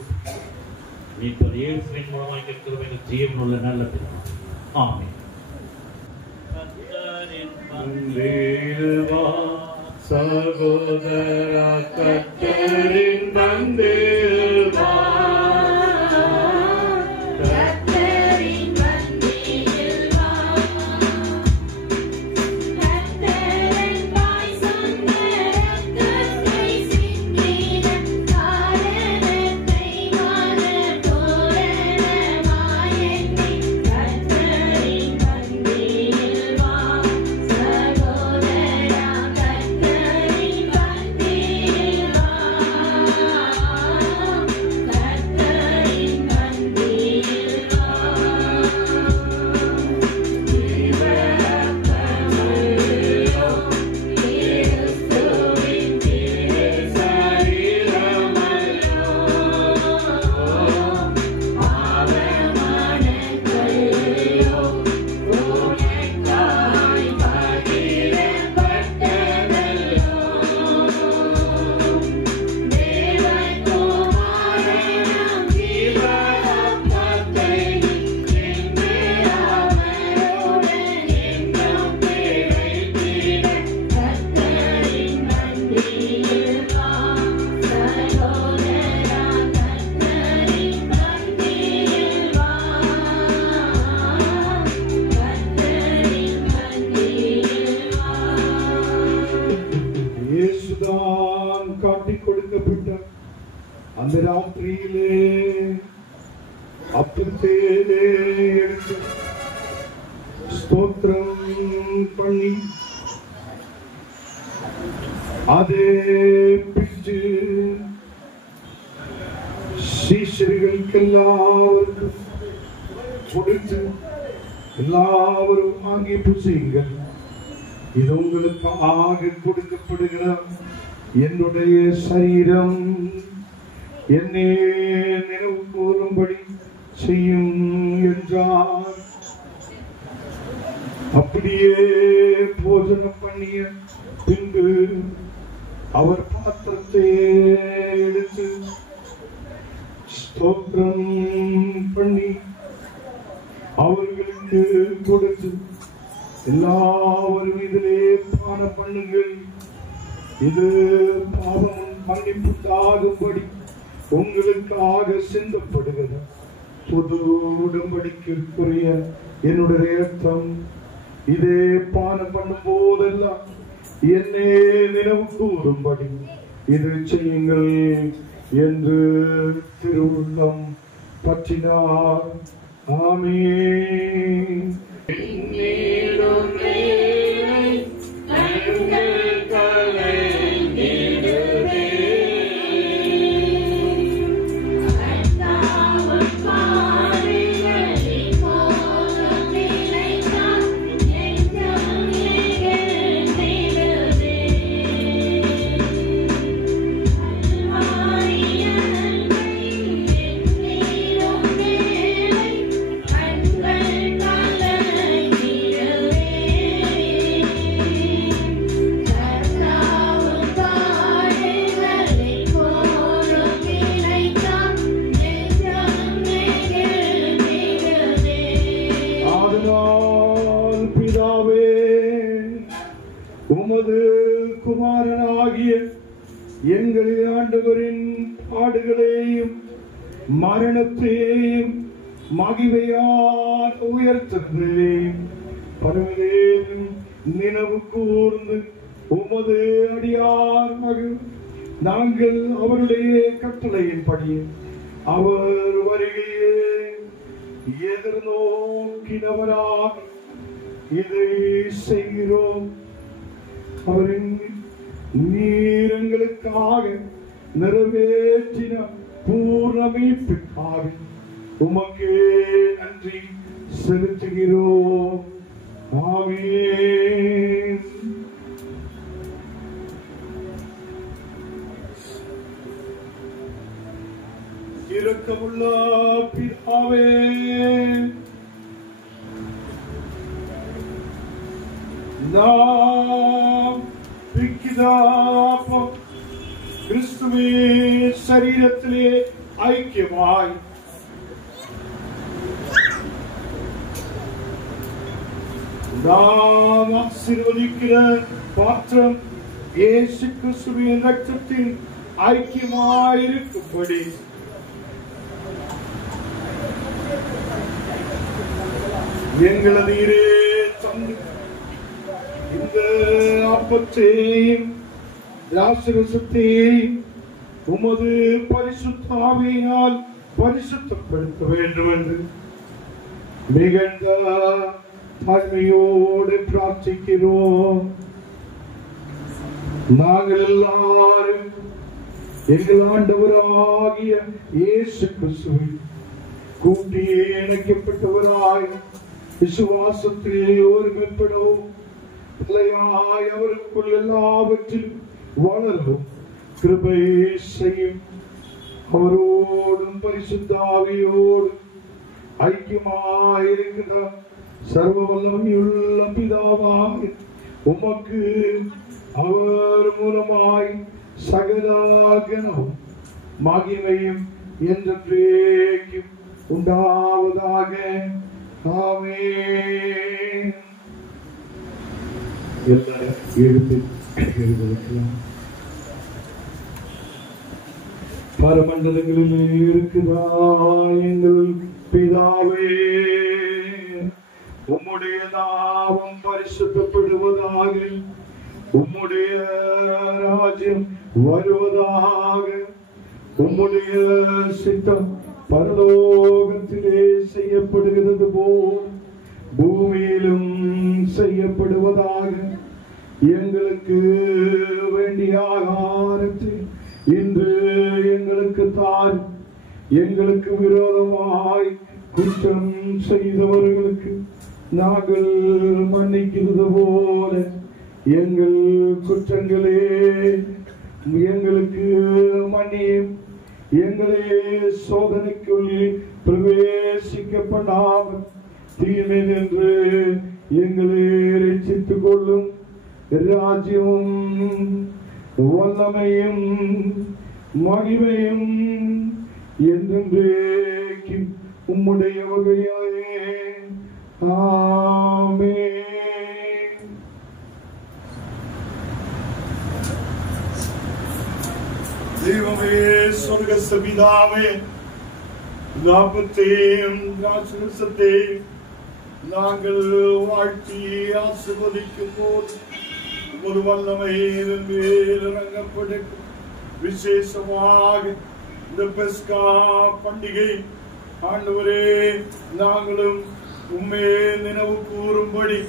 மீட்பர் இயேசுவின் மூலமாக கேட்கிறோம் எங்கள் ஜீவனுள்ள நல்ல பிதாவே. ஆமென். சகோதரா கர்த்தரின் பந்தில் வா. அந்த ராத்திரியிலே அப்பத்தை எடுத்து ஸ்தோத்திரம் பண்ணி அதே பிச்சு சீஷர்களுக்கு எல்லாருக்கும் கொடுத்து எல்லாரும் வாங்கி புசியுங்கள், இது உங்களுக்காக கொடுக்கப்படுகிற என்னுடைய சரீரம், என்னே நினைவு கூறும்படி செய்யும் என்றார். அப்படியே போஜனம் பண்ணிய பின்பு அவர் பாத்திரத்தை எடுத்து ஸ்தோத்திரம் பண்ணி அவர்களுக்கு கொடுத்து, எல்லாவரும் இதிலே பானம் பண்ணுங்கள், இது பாவம் மன்னிப்புக்காகும்படி உங்களுக்காக சிந்தப்படுகிறது. புது உடன்படிக்கைக்குரிய என்னுடைய ரத்தம், இதே பானம் பண்ணும் போதெல்லாம் என்னே நினைவு கூறும்படி இது செய்யுங்கள் என்று திருவுள்ளம் பற்றினார். ஆமென். எங்களின் ஆண்டவரின் பாடுகளையும் மரணத்தையும் மகிமையால் உயர்த்துகிறேன். பரமதேவன் நினைவு கூர்ந்து உமது அடியார் மகள் நாங்கள் அவருடைய கட்டளையின்படி அவர் வருகையே எதிர்நோக்கினவராக இதை செய்கிறோம். அவரின் நீரங்களுக்காக நிறைவேற்றின பூர்ண மீட்புக்காக உமக்கே நன்றி செலுத்துகிறோம். ஆமென். இரக்கமுள்ள பிதாவே, நாம் பிதாவும் கிறிஸ்துவின் சரீரத்திலே ஐக்கியமாய் நாம் ஆசீர்வதிக்கிற பாத்திரம் இயேசு கிறிஸ்துவின் இரத்தத்தின் ஐக்கியமாயிருக்கும்படி எங்களது நீரே தந்து இந்த அப்பத்தையும் திராட்சரசத்தையும் உமது பரிசுத்த ஆவியினால் பரிசுத்தப்படுத்த வேண்டும் என்று மிகுந்த தாழ்மையோடு பிரார்த்திக்கிறோம். நாங்கள் எல்லாரும் எங்கள் ஆண்டவராகிய இயேசு கிறிஸ்துவில் கூட்டி இணைக்கப்பட்டவராய் விசுவாசத்தில் ஒருமைப்படவும் பிள்ளையாய் அவருக்குள் எல்லாவற்றிலும் வளரவும் கிருபை செய்யும். அவரோடும் பரிசுத்த ஆவியோடும் ஐக்கியமாயிருக்கிற சர்வ வல்லமையுள்ள பிதாவாக உமக்கு அவர் மூலமாய் சகல கனமும் மகிமையும் என்றென்றைக்கும் உண்டாவதாக. ஆமென். எல்லாரும் எழுந்து எழுதலாம். பரமண்டலங்களில் இருக்கிறாய் எங்கள் பிதாவே, உம்முடைய நாமம் பரிசுத்தப்படுவதாக, உம்முடைய ராஜ்யம் வருவதாக, உம்முடைய சித்தம் பரலோகத்திலே செய்யப்படுகிறது போல் பூமியிலும் செய்யப்படுவதாக. எங்களுக்கு வேண்டிய ஆகாரத்தை இன்று எங்களுக்கு தார். எங்களுக்கு விரோதமாய் குற்றம் செய்தவர்களுக்கு நாங்கள் மன்னிக்கிறது போல எங்கள் குற்றங்களே எங்களுக்கு மன்னியும். எங்களே சோதனைக்குள் பிரவேசிக்கப்படாமல் தீமை என்று எங்களை ரட்சித்துக் கொள்ளும். ராஜ்யமும் வல்லமையும் மகிமையும் என்றென்றைக்கும் உம்முடைய வகையாயே. ஆமென். தெய்வமே, சொர்க்க பிதாவே, லாபத்தையும் ராசத்தையும் நாங்கள் வாழ்த்தி ஆசீர்வதிக்கும் போது ஒரு வல்லமை இறங்கப்படும். விசேஷமாக இந்த பெஸ்கா பண்டிகை ஆண்டவரே நாங்களும் உம்மே நினைவு கூறும்படி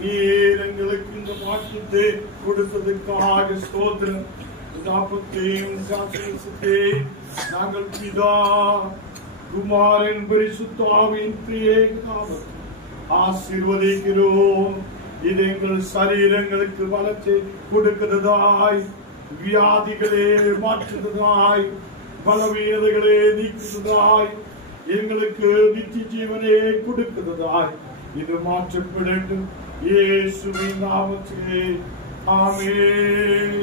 நீர் எங்களுக்கு இந்த வாக்கியத்தை கொடுத்ததுக்காக ஸ்தோத்திரம். நாங்கள் பிதா குமாரன் பரிசுத்த ஆவியின் ஆசீர்வதிக்கிறோம். இது எங்கள் சரீரங்களுக்கு பலத்தை கொடுக்கிறதாய், வியாதிகளே மாற்றுகிறதாய், பலவீனதைகளே நீக்குகிறதாய், எங்களுக்கு நித்திய ஜீவனே கொடுக்கிறதாய் இது மாற்றப்படட்டும். இயேசுவின் நாமத்திலே ஆமென்.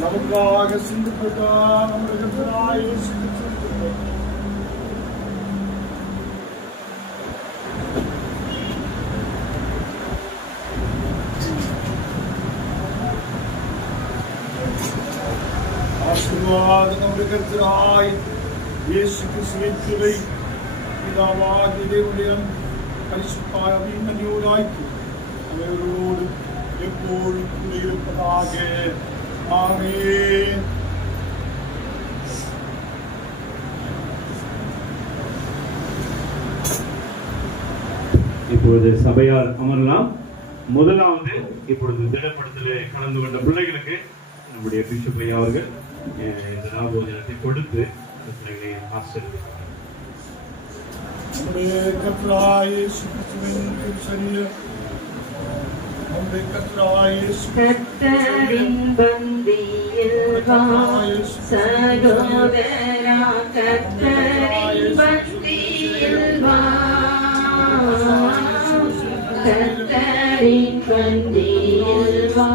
நமக்காக சிந்திப்பதா நம்முடைய கர்த்தராகிய இயேசு கிறிஸ்துவின் ஆசீர்வாதம் நம்முடைய கர்த்தராகிய இயேசு கிறிஸ்துவின் கிருபை பிதாவாகிய தேவனுடைய பரிசுத்த ஆவியின் ஐக்கியம் அவரோடு எப்போதும் கூட இருப்பதாக. ஆமென். இப்பொழுது சபையார் அமரலாம். முதலாவது இப்பொழுது திடப்படுத்தலை கலந்து கொண்ட பிள்ளைகளுக்கு நம்முடைய பிஷப் ஐயா அவர்கள் இந்த நாபோதனத்தை கொடுத்து பிள்ளைகளை ஆசீர்வதிப்பார். நம்முடைய கர்த்தராகிய இயேசு கிறிஸ்துவின் சரீரம் நம்முடைய கர்த்தராகிய இயேசு கர்த்தரின் பந்தியில் வா சகோதரா, கர்த்தரின் பந்தியில் வா, கர்த்தரின் பந்தியில் வா.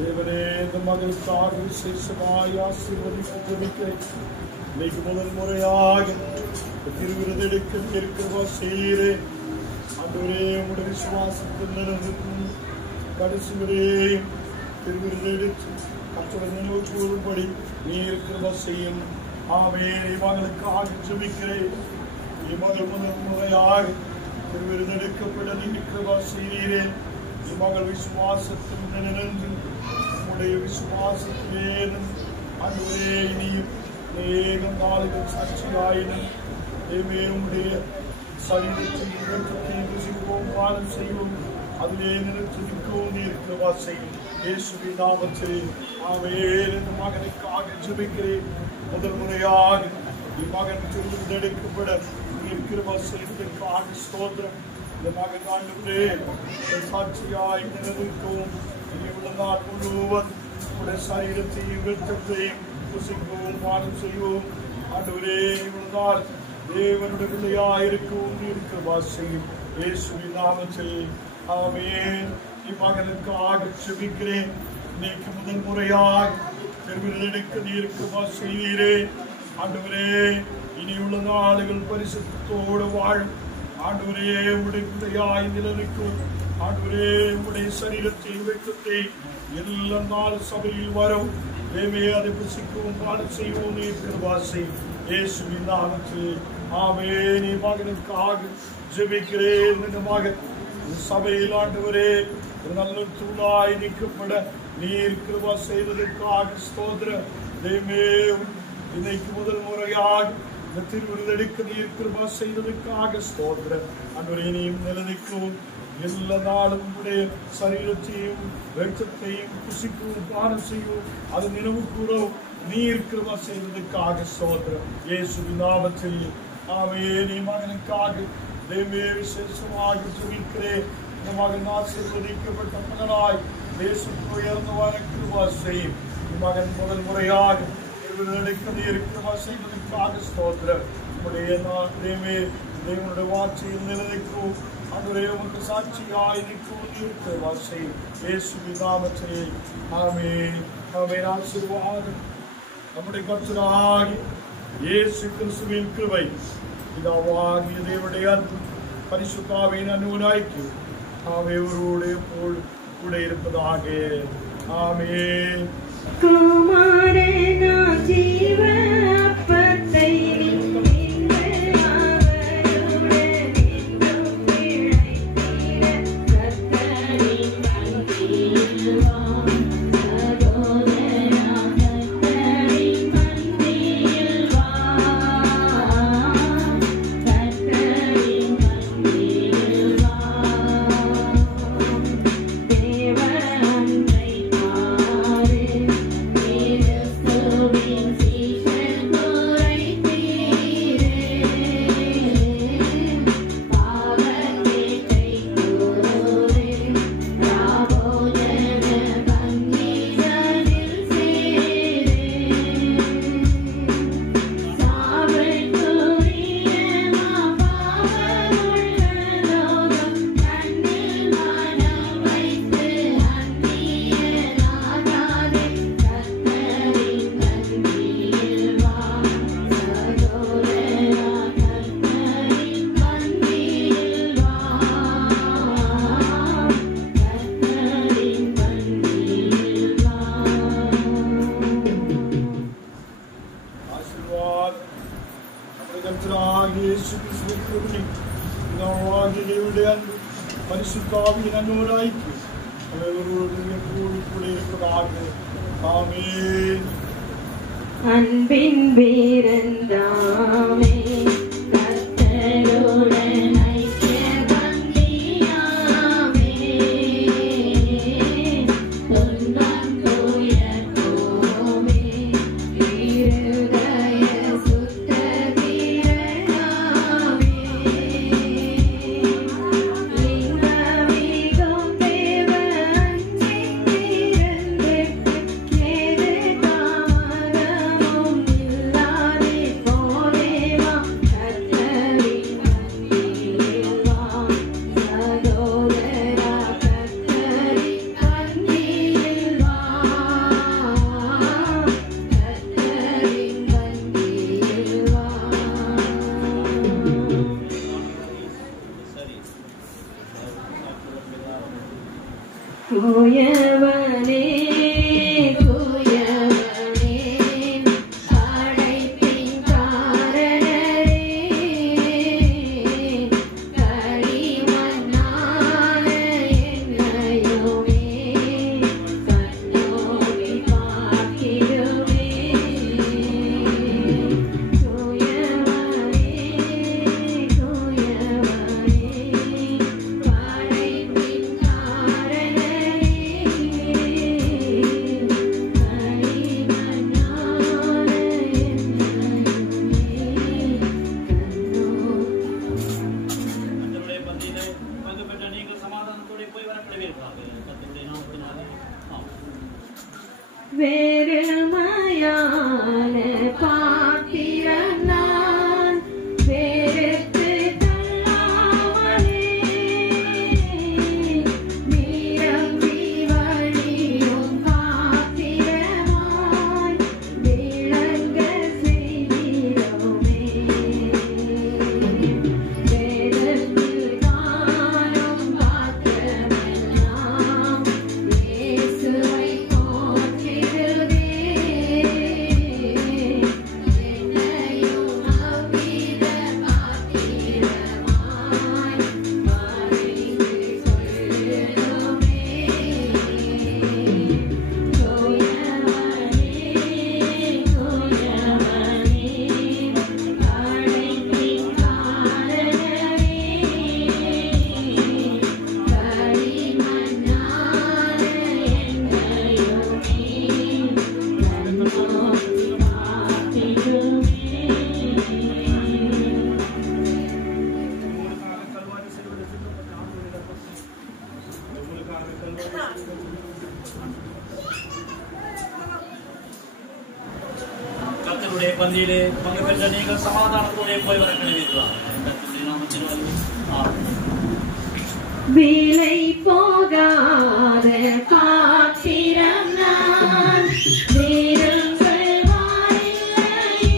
தேவனே, இந்த மகளுக்காக விசேஷமாய் ஆசீர்வதித்து ஜெபிக்கிறேன். இன்னைக்கு முதல் முறையாக திருவிருதெடுக்க இருக்கிறவா செய்கிறேன். ஆண்டவரே, உங்களுடைய விசுவாசத்தில் நிலநிற்கும் கடைசி வரையும் திருவிருதெடுத்து கர்த்தருடைய நினைவு கூறும்படி நீ இருக்கிறவா செய்யும். ஆமென். மகளுக்காக ஜெபிக்கிறேன். மகள் முதல் முறையாக திருவிருதெடுக்கப்பட நீ இருக்கிறவா செய்கிறேன். மகள் விசுவாசத்தில் நின்று உன்னுடைய விசுவாசத்திலே அதுவே இனியும் அநேக நாளுகள் சாட்சியாயினும் உன்னுடைய சரீரத்தையும் ருசிப்போம், பானம் செய்வோம், அதிலே நிறுத்தி நிற்கவும் இருக்கிறவா செய்யும். இயேசுவின் நாமத்தில் ஆமென். இந்த மகனுக்காக ஜெபிக்கிறேன். முதல் முறையாக இம்மகன் திருவிருந்தெடுக்கப்பட இருக்கிறவா செய்வதற்காக ஸ்தோத்திரம். இந்த மகன் ஆண்டவரே சாட்சியாய் நிலநிற்கவும் உள்ள நாள் முழுவதும் உடைய சரீரத்தையும் இரத்தத்தையும் புசிக்கவும் பானம் செய்வோம். ஆண்டவரே, இவ்வளவு நாள் தேவனுடைய பிள்ளையாய் இருக்கவும் இருக்கிறவா செய்யும். இயேசுவின் நாமத்தில் ஆமென். இம்மகனுக்காக ஜெபிக்கிறேன். இன்னைக்கு முதல் முறையாக திருவிருந்தெடுக்க நீ இருக்கிறவா செய்கிறேன். ஆண்டவரே, இனியுள்ள நாளுகள் பரிசுத்தத்தோடு வாழும். ஆண்டவரே, உடைய பிள்ளையாய் நிலநிற்கும். ஆண்டவரே, உடைய சரீரத்தை வெட்டத்தை எல்லா நாள் சபையில் வரும். தேவே அதை புசிக்கவும் பாடம் செய்வோம் கிருபாசை. இயேசுவின் நாமத்தில் ஆமென். மகனுக்காக ஜெபிக்கிறேன். இந்த மகன் சபையில் ஆண்டவரே ஒரு நல்ல தூளாய் நிற்கப்பட நீர் கிருபா செய்வதற்காக ஸ்தோத்திரம். தேவே, இன்னைக்கு முதல் முறையாக இந்த திருவிருந்தெடுக்க நீர் கிருபா செய்வதற்காக ஸ்தோத்திரம். ஆண்டவரே, நீயும் நிலநிற்கவும் எல்லா நாளும் உடைய சரீரத்தையும் இரத்தத்தையும் புசிக்கவும் பானம் செய்யவும் அது நினைவு கூறவும் நீர் கிருபா செய்வதற்காக ஸ்தோத்திரம். இயேசுவின் நாமத்தில் ஆமென். மகனுக்காக தேவே விசேஷமாக ஜெபிக்கிறேன். இந்த மகன் ஆசீர்வதிக்கப்பட்ட மகனாய் தேசத்துக்கு உயர்ந்து வர கிருபா செய்யும். மகன் முதல் முறையாக கிருபா செய்வதற்காக ஸ்தோத்திரம். உடைய தேவே தேவனுடைய வார்த்தையில் நிலநிற்கும். ஆண்டவரே, உமக்கு சாட்சியாய் நிற்கவும் கிருபா செய்யும். இயேசுவின் நாமத்தில் ஆமென். ஆமென். ஆசீர்வாதம் நம்முடைய கர்த்தராகிய இயேசு கிறிஸ்துவின் கிருபை, பிதாவாகிய தேவனுடைய அன்பு, பரிசுத்த ஆவியின் அன்பினாய்க்கு அவரோடு கூட இருப்பதாக. ஆமென். குமாரனா ஜீவ அப்பத்தை அன்பின் வீரந்தாமே கர்த்தருடன் ஐக்கிய பந்தியாமே துன்பம் துயரமே இருதய சுத்த வீரனாமே இன்பமிகும் தேவ அன்பிலிருந்து ஏது தாமதமும் இல்லாதே போதேவா கர்த்தரின் அன்பில் வா சகோதரா கர்த்தரின் அன்பில் வா கர்த்தரின் அன்பில் வா. தூயவனே தூயவனே அழைப்பின் காரணரே களிமண்ணான என்னையுமே கண்ணோடி பார்த்திடுமே. தூயவனே தூயவனே அழைப்பின் காரணரே கர்த்தருடைய பந்தியிலே பங்கு பெற்ற நீங்கள் சமாதானத்தோடு போய் வரப்படுவீர்களாக. கர்த்தருடைய நாமத்தினாலே ஆமென். வெறுமையான பாத்திரம் நான் வெறுத்து தள்ளாமலே நிரம்பி வழியும் பாத்திரமாய் விளங்க செய்கிறோமே. வேதத்தில் காணும் பாத்திரமெல்லாம் இயேசுவை போற்றிடுதே. என்னையும் அவ்வித பாத்திரமாய் மறைந்து கொள்ளுமே. தூயவனே தூயவனே அழைப்பின் காரணரே களிமண்ணான என்னையுமே கண்ணோக்கி பார்த்திடுமே. கர்த்தருடைய பந்தியிலே பங்கு பெற்ற நீங்கள் சமாதானத்தோடு போய் வரப்படுவீர்களாக. கர்த்தருடைய நாமத்தினாலே ஆமென். விலை போகாத பாத்திரம் நான் வேறுங்கள் வாரில்லையே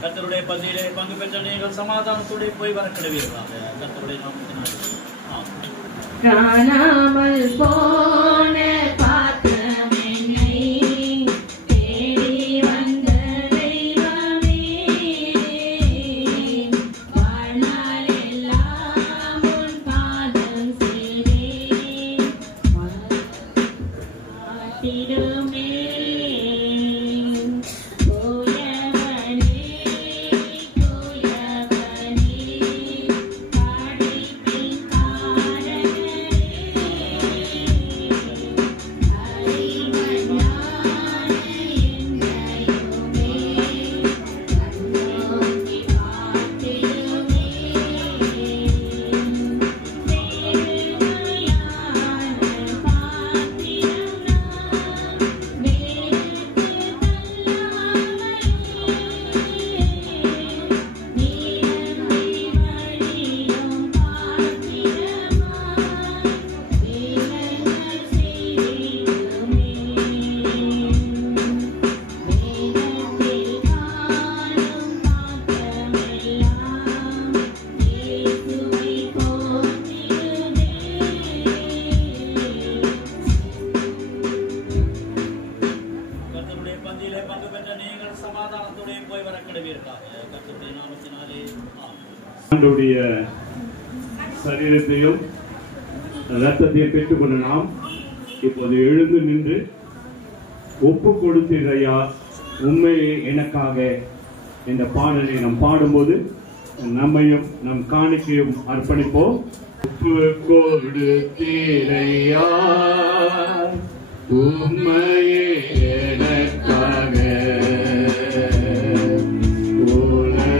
கர்த்தருடைய பந்தியிலே பங்கு பெற்ற நீங்கள் சமாதானத்தோடு போய் வர கடவீர்களாக. கர்த்தருடைய நாமத்தினாலே ஆமென். காணாமல் போன பாத்திரம் என்னை தேடி வந்த தெய்வமே, வாழ்நாள் எல்லாம் உன் பாதம் சேரேன் காத்திடுமே. ஆண்டவருடைய சரீரத்தையும் ரத்தத்தையும் பெற்றுக்கொண்ட நாம் இப்போது எழுந்து நின்று ஒப்பு கொடுத்தீரையா உண்மையை எனக்காக இந்த பாடலை நாம் பாடும்போது நம்மையும் நம் காணிக்கையும் அர்ப்பணிப்போம். ஒப்பு கொடுத்தீரையா உண்மையை எனக்காக உன்னை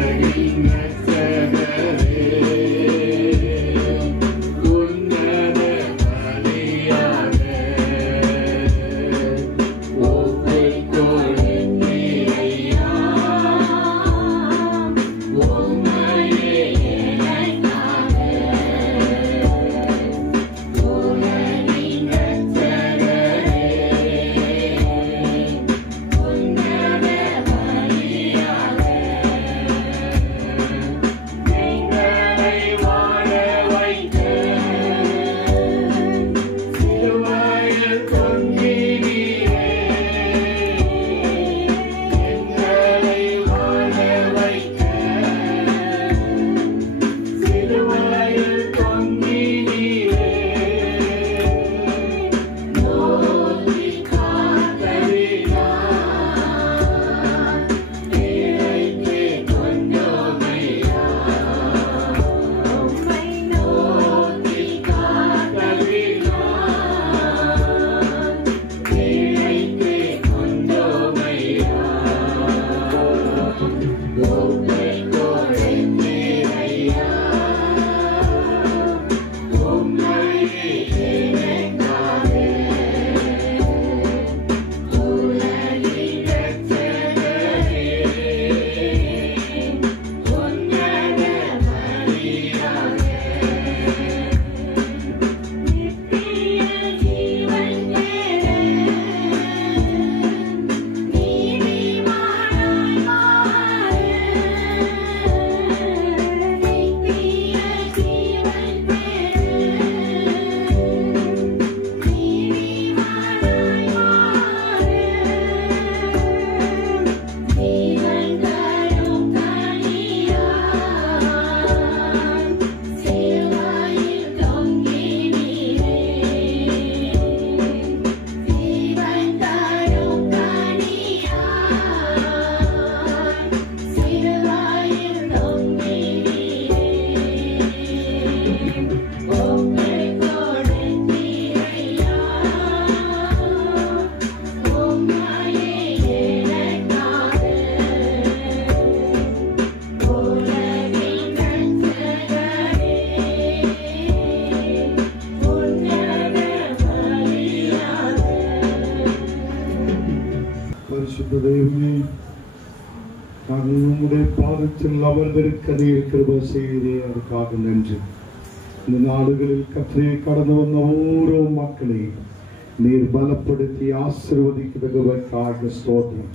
அமர்ந்திருக்க நீர் கிருபை செய்தே அதுக்காக நன்றி. இந்த நாடுகளில் கர்த்தரே கடந்து வந்த ஓரோ மக்களையும் நீர் பலப்படுத்தி ஆசீர்வதிக்கிறதுக்காக ஸ்தோத்திரம்.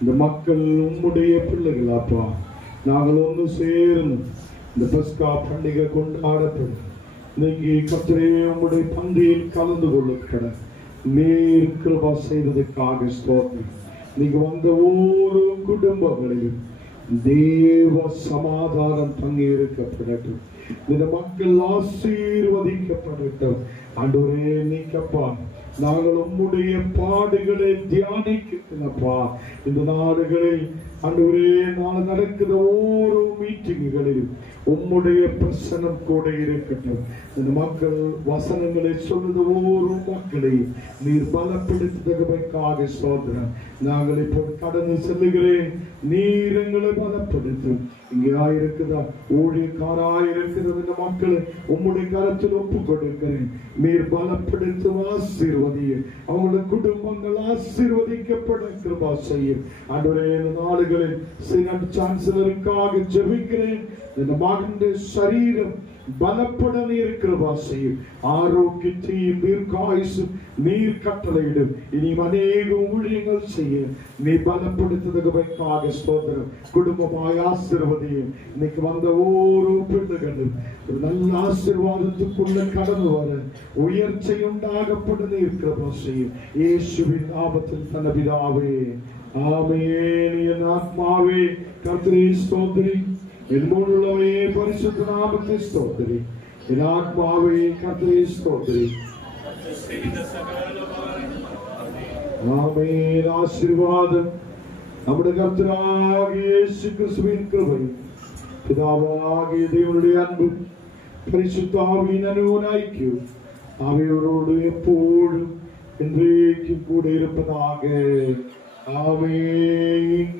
இந்த மக்கள் உம்முடைய பிள்ளைகள் அப்பா. நாங்கள் ஒன்று சேர்ந்து இந்த பஸ்கா பண்டிகை கொண்டாடப்படும் இன்னைக்கு கர்த்தரே உம்முடைய பந்தியில் கலந்து கொள்ளப்பட நீர் கிருபை செய்ததுக்காக ஸ்தோத்திரம். நீங்க வந்த ஒவ்வொரு குடும்பங்களிலும் தேவ சமாதானம் தங்கி இருக்கப்படட்டும். இந்த மக்கள் ஆசீர்வதிக்கப்படட்டும். ஆண்டவரே நீக்கப்பா நாங்கள் உம்முடைய பாடுகளை தியானிக்கிறப்பா. இந்த நாடுகளில் ஆண்டவரே நாங்கள் நடக்கிற ஒவ்வொரு மீட்டிங்குகளில் உம்முடைய பிரசனம் கூட இருக்கட்டும். இந்த மக்கள் வசனங்களை சொல்லுது ஒவ்வொரு மக்களை நீர் பலப்படுத்துவதற்காக சோதரன். நாங்கள் இப்போ கடந்து செல்லுகிறேன். நீர் எங்களை பலப்படுத்தும். இங்கே ஆயிருக்குதா ஊழியக்காராயிருக்கிறது இந்த மக்களை உம்முடைய கரத்தில் ஒப்பு கொடுக்கிறேன். நீர் பலப்படுத்தும் ஆசீர்வதியும். அவங்களோட குடும்பங்கள் ஆசீர்வதிக்கப்பட கிருபா செய்யும். ஆண்டவரே இந்த நாடுகளில் சினட் சான்சலருக்காக ஜெபிக்கிறேன். இந்த மகனுடைய சரீரம் பலப்பட நீர் கிருபா செய்யும். ஆரோக்கியத்தையும் தீர்க்காயுசும் நீர் கட்டளையிடும். இனி அநேக ஊழியங்கள் செய்ய நீ பலப்படுத்துவதற்காக ஸ்தோத்திரம். குடும்பமாய் ஆசீர்வதியும். இன்னைக்கு வந்த ஒவ்வொரு பிள்ளைகளும் ஒரு நல்ல ஆசீர்வாதத்துக்குள்ள கடந்து வர உயர்ச்சி உண்டாகப்பட நீர் கிருபா செய்யும். இயேசுவின் நாமத்தில் தன பிதாவே ஆமென். என் ஆத்மாவே கர்த்தரை ஸ்தோத்திரி. என் முழுமே பரிசுத்த நாமத்தை ஸ்தோத்திரி. என் ஆத்மாவே கர்த்தரை ஸ்தோத்திரி. ஆமென். ஆசீர்வாதம் நம்முடைய கர்த்தராகிய இயேசு கிறிஸ்துவின் கிருபை, பிதாவாகிய தேவனுடைய அன்பு, பரிசுத்த ஆவியின் ஐக்கியம் ஆவியோடு எப்போதும் என்றைக்கும் கூட இருப்பதாக. ஆமென்.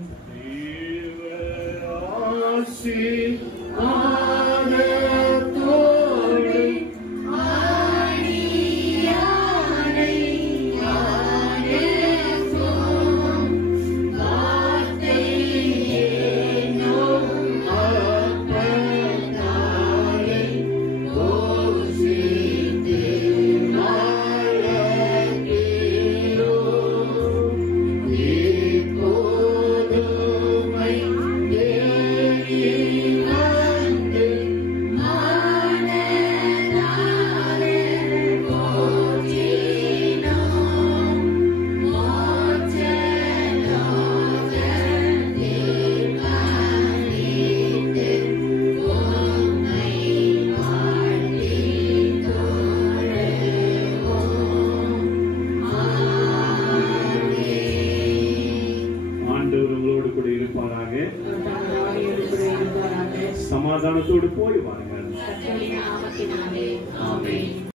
சமாதானத்தோடு போய் வாருங்கள்.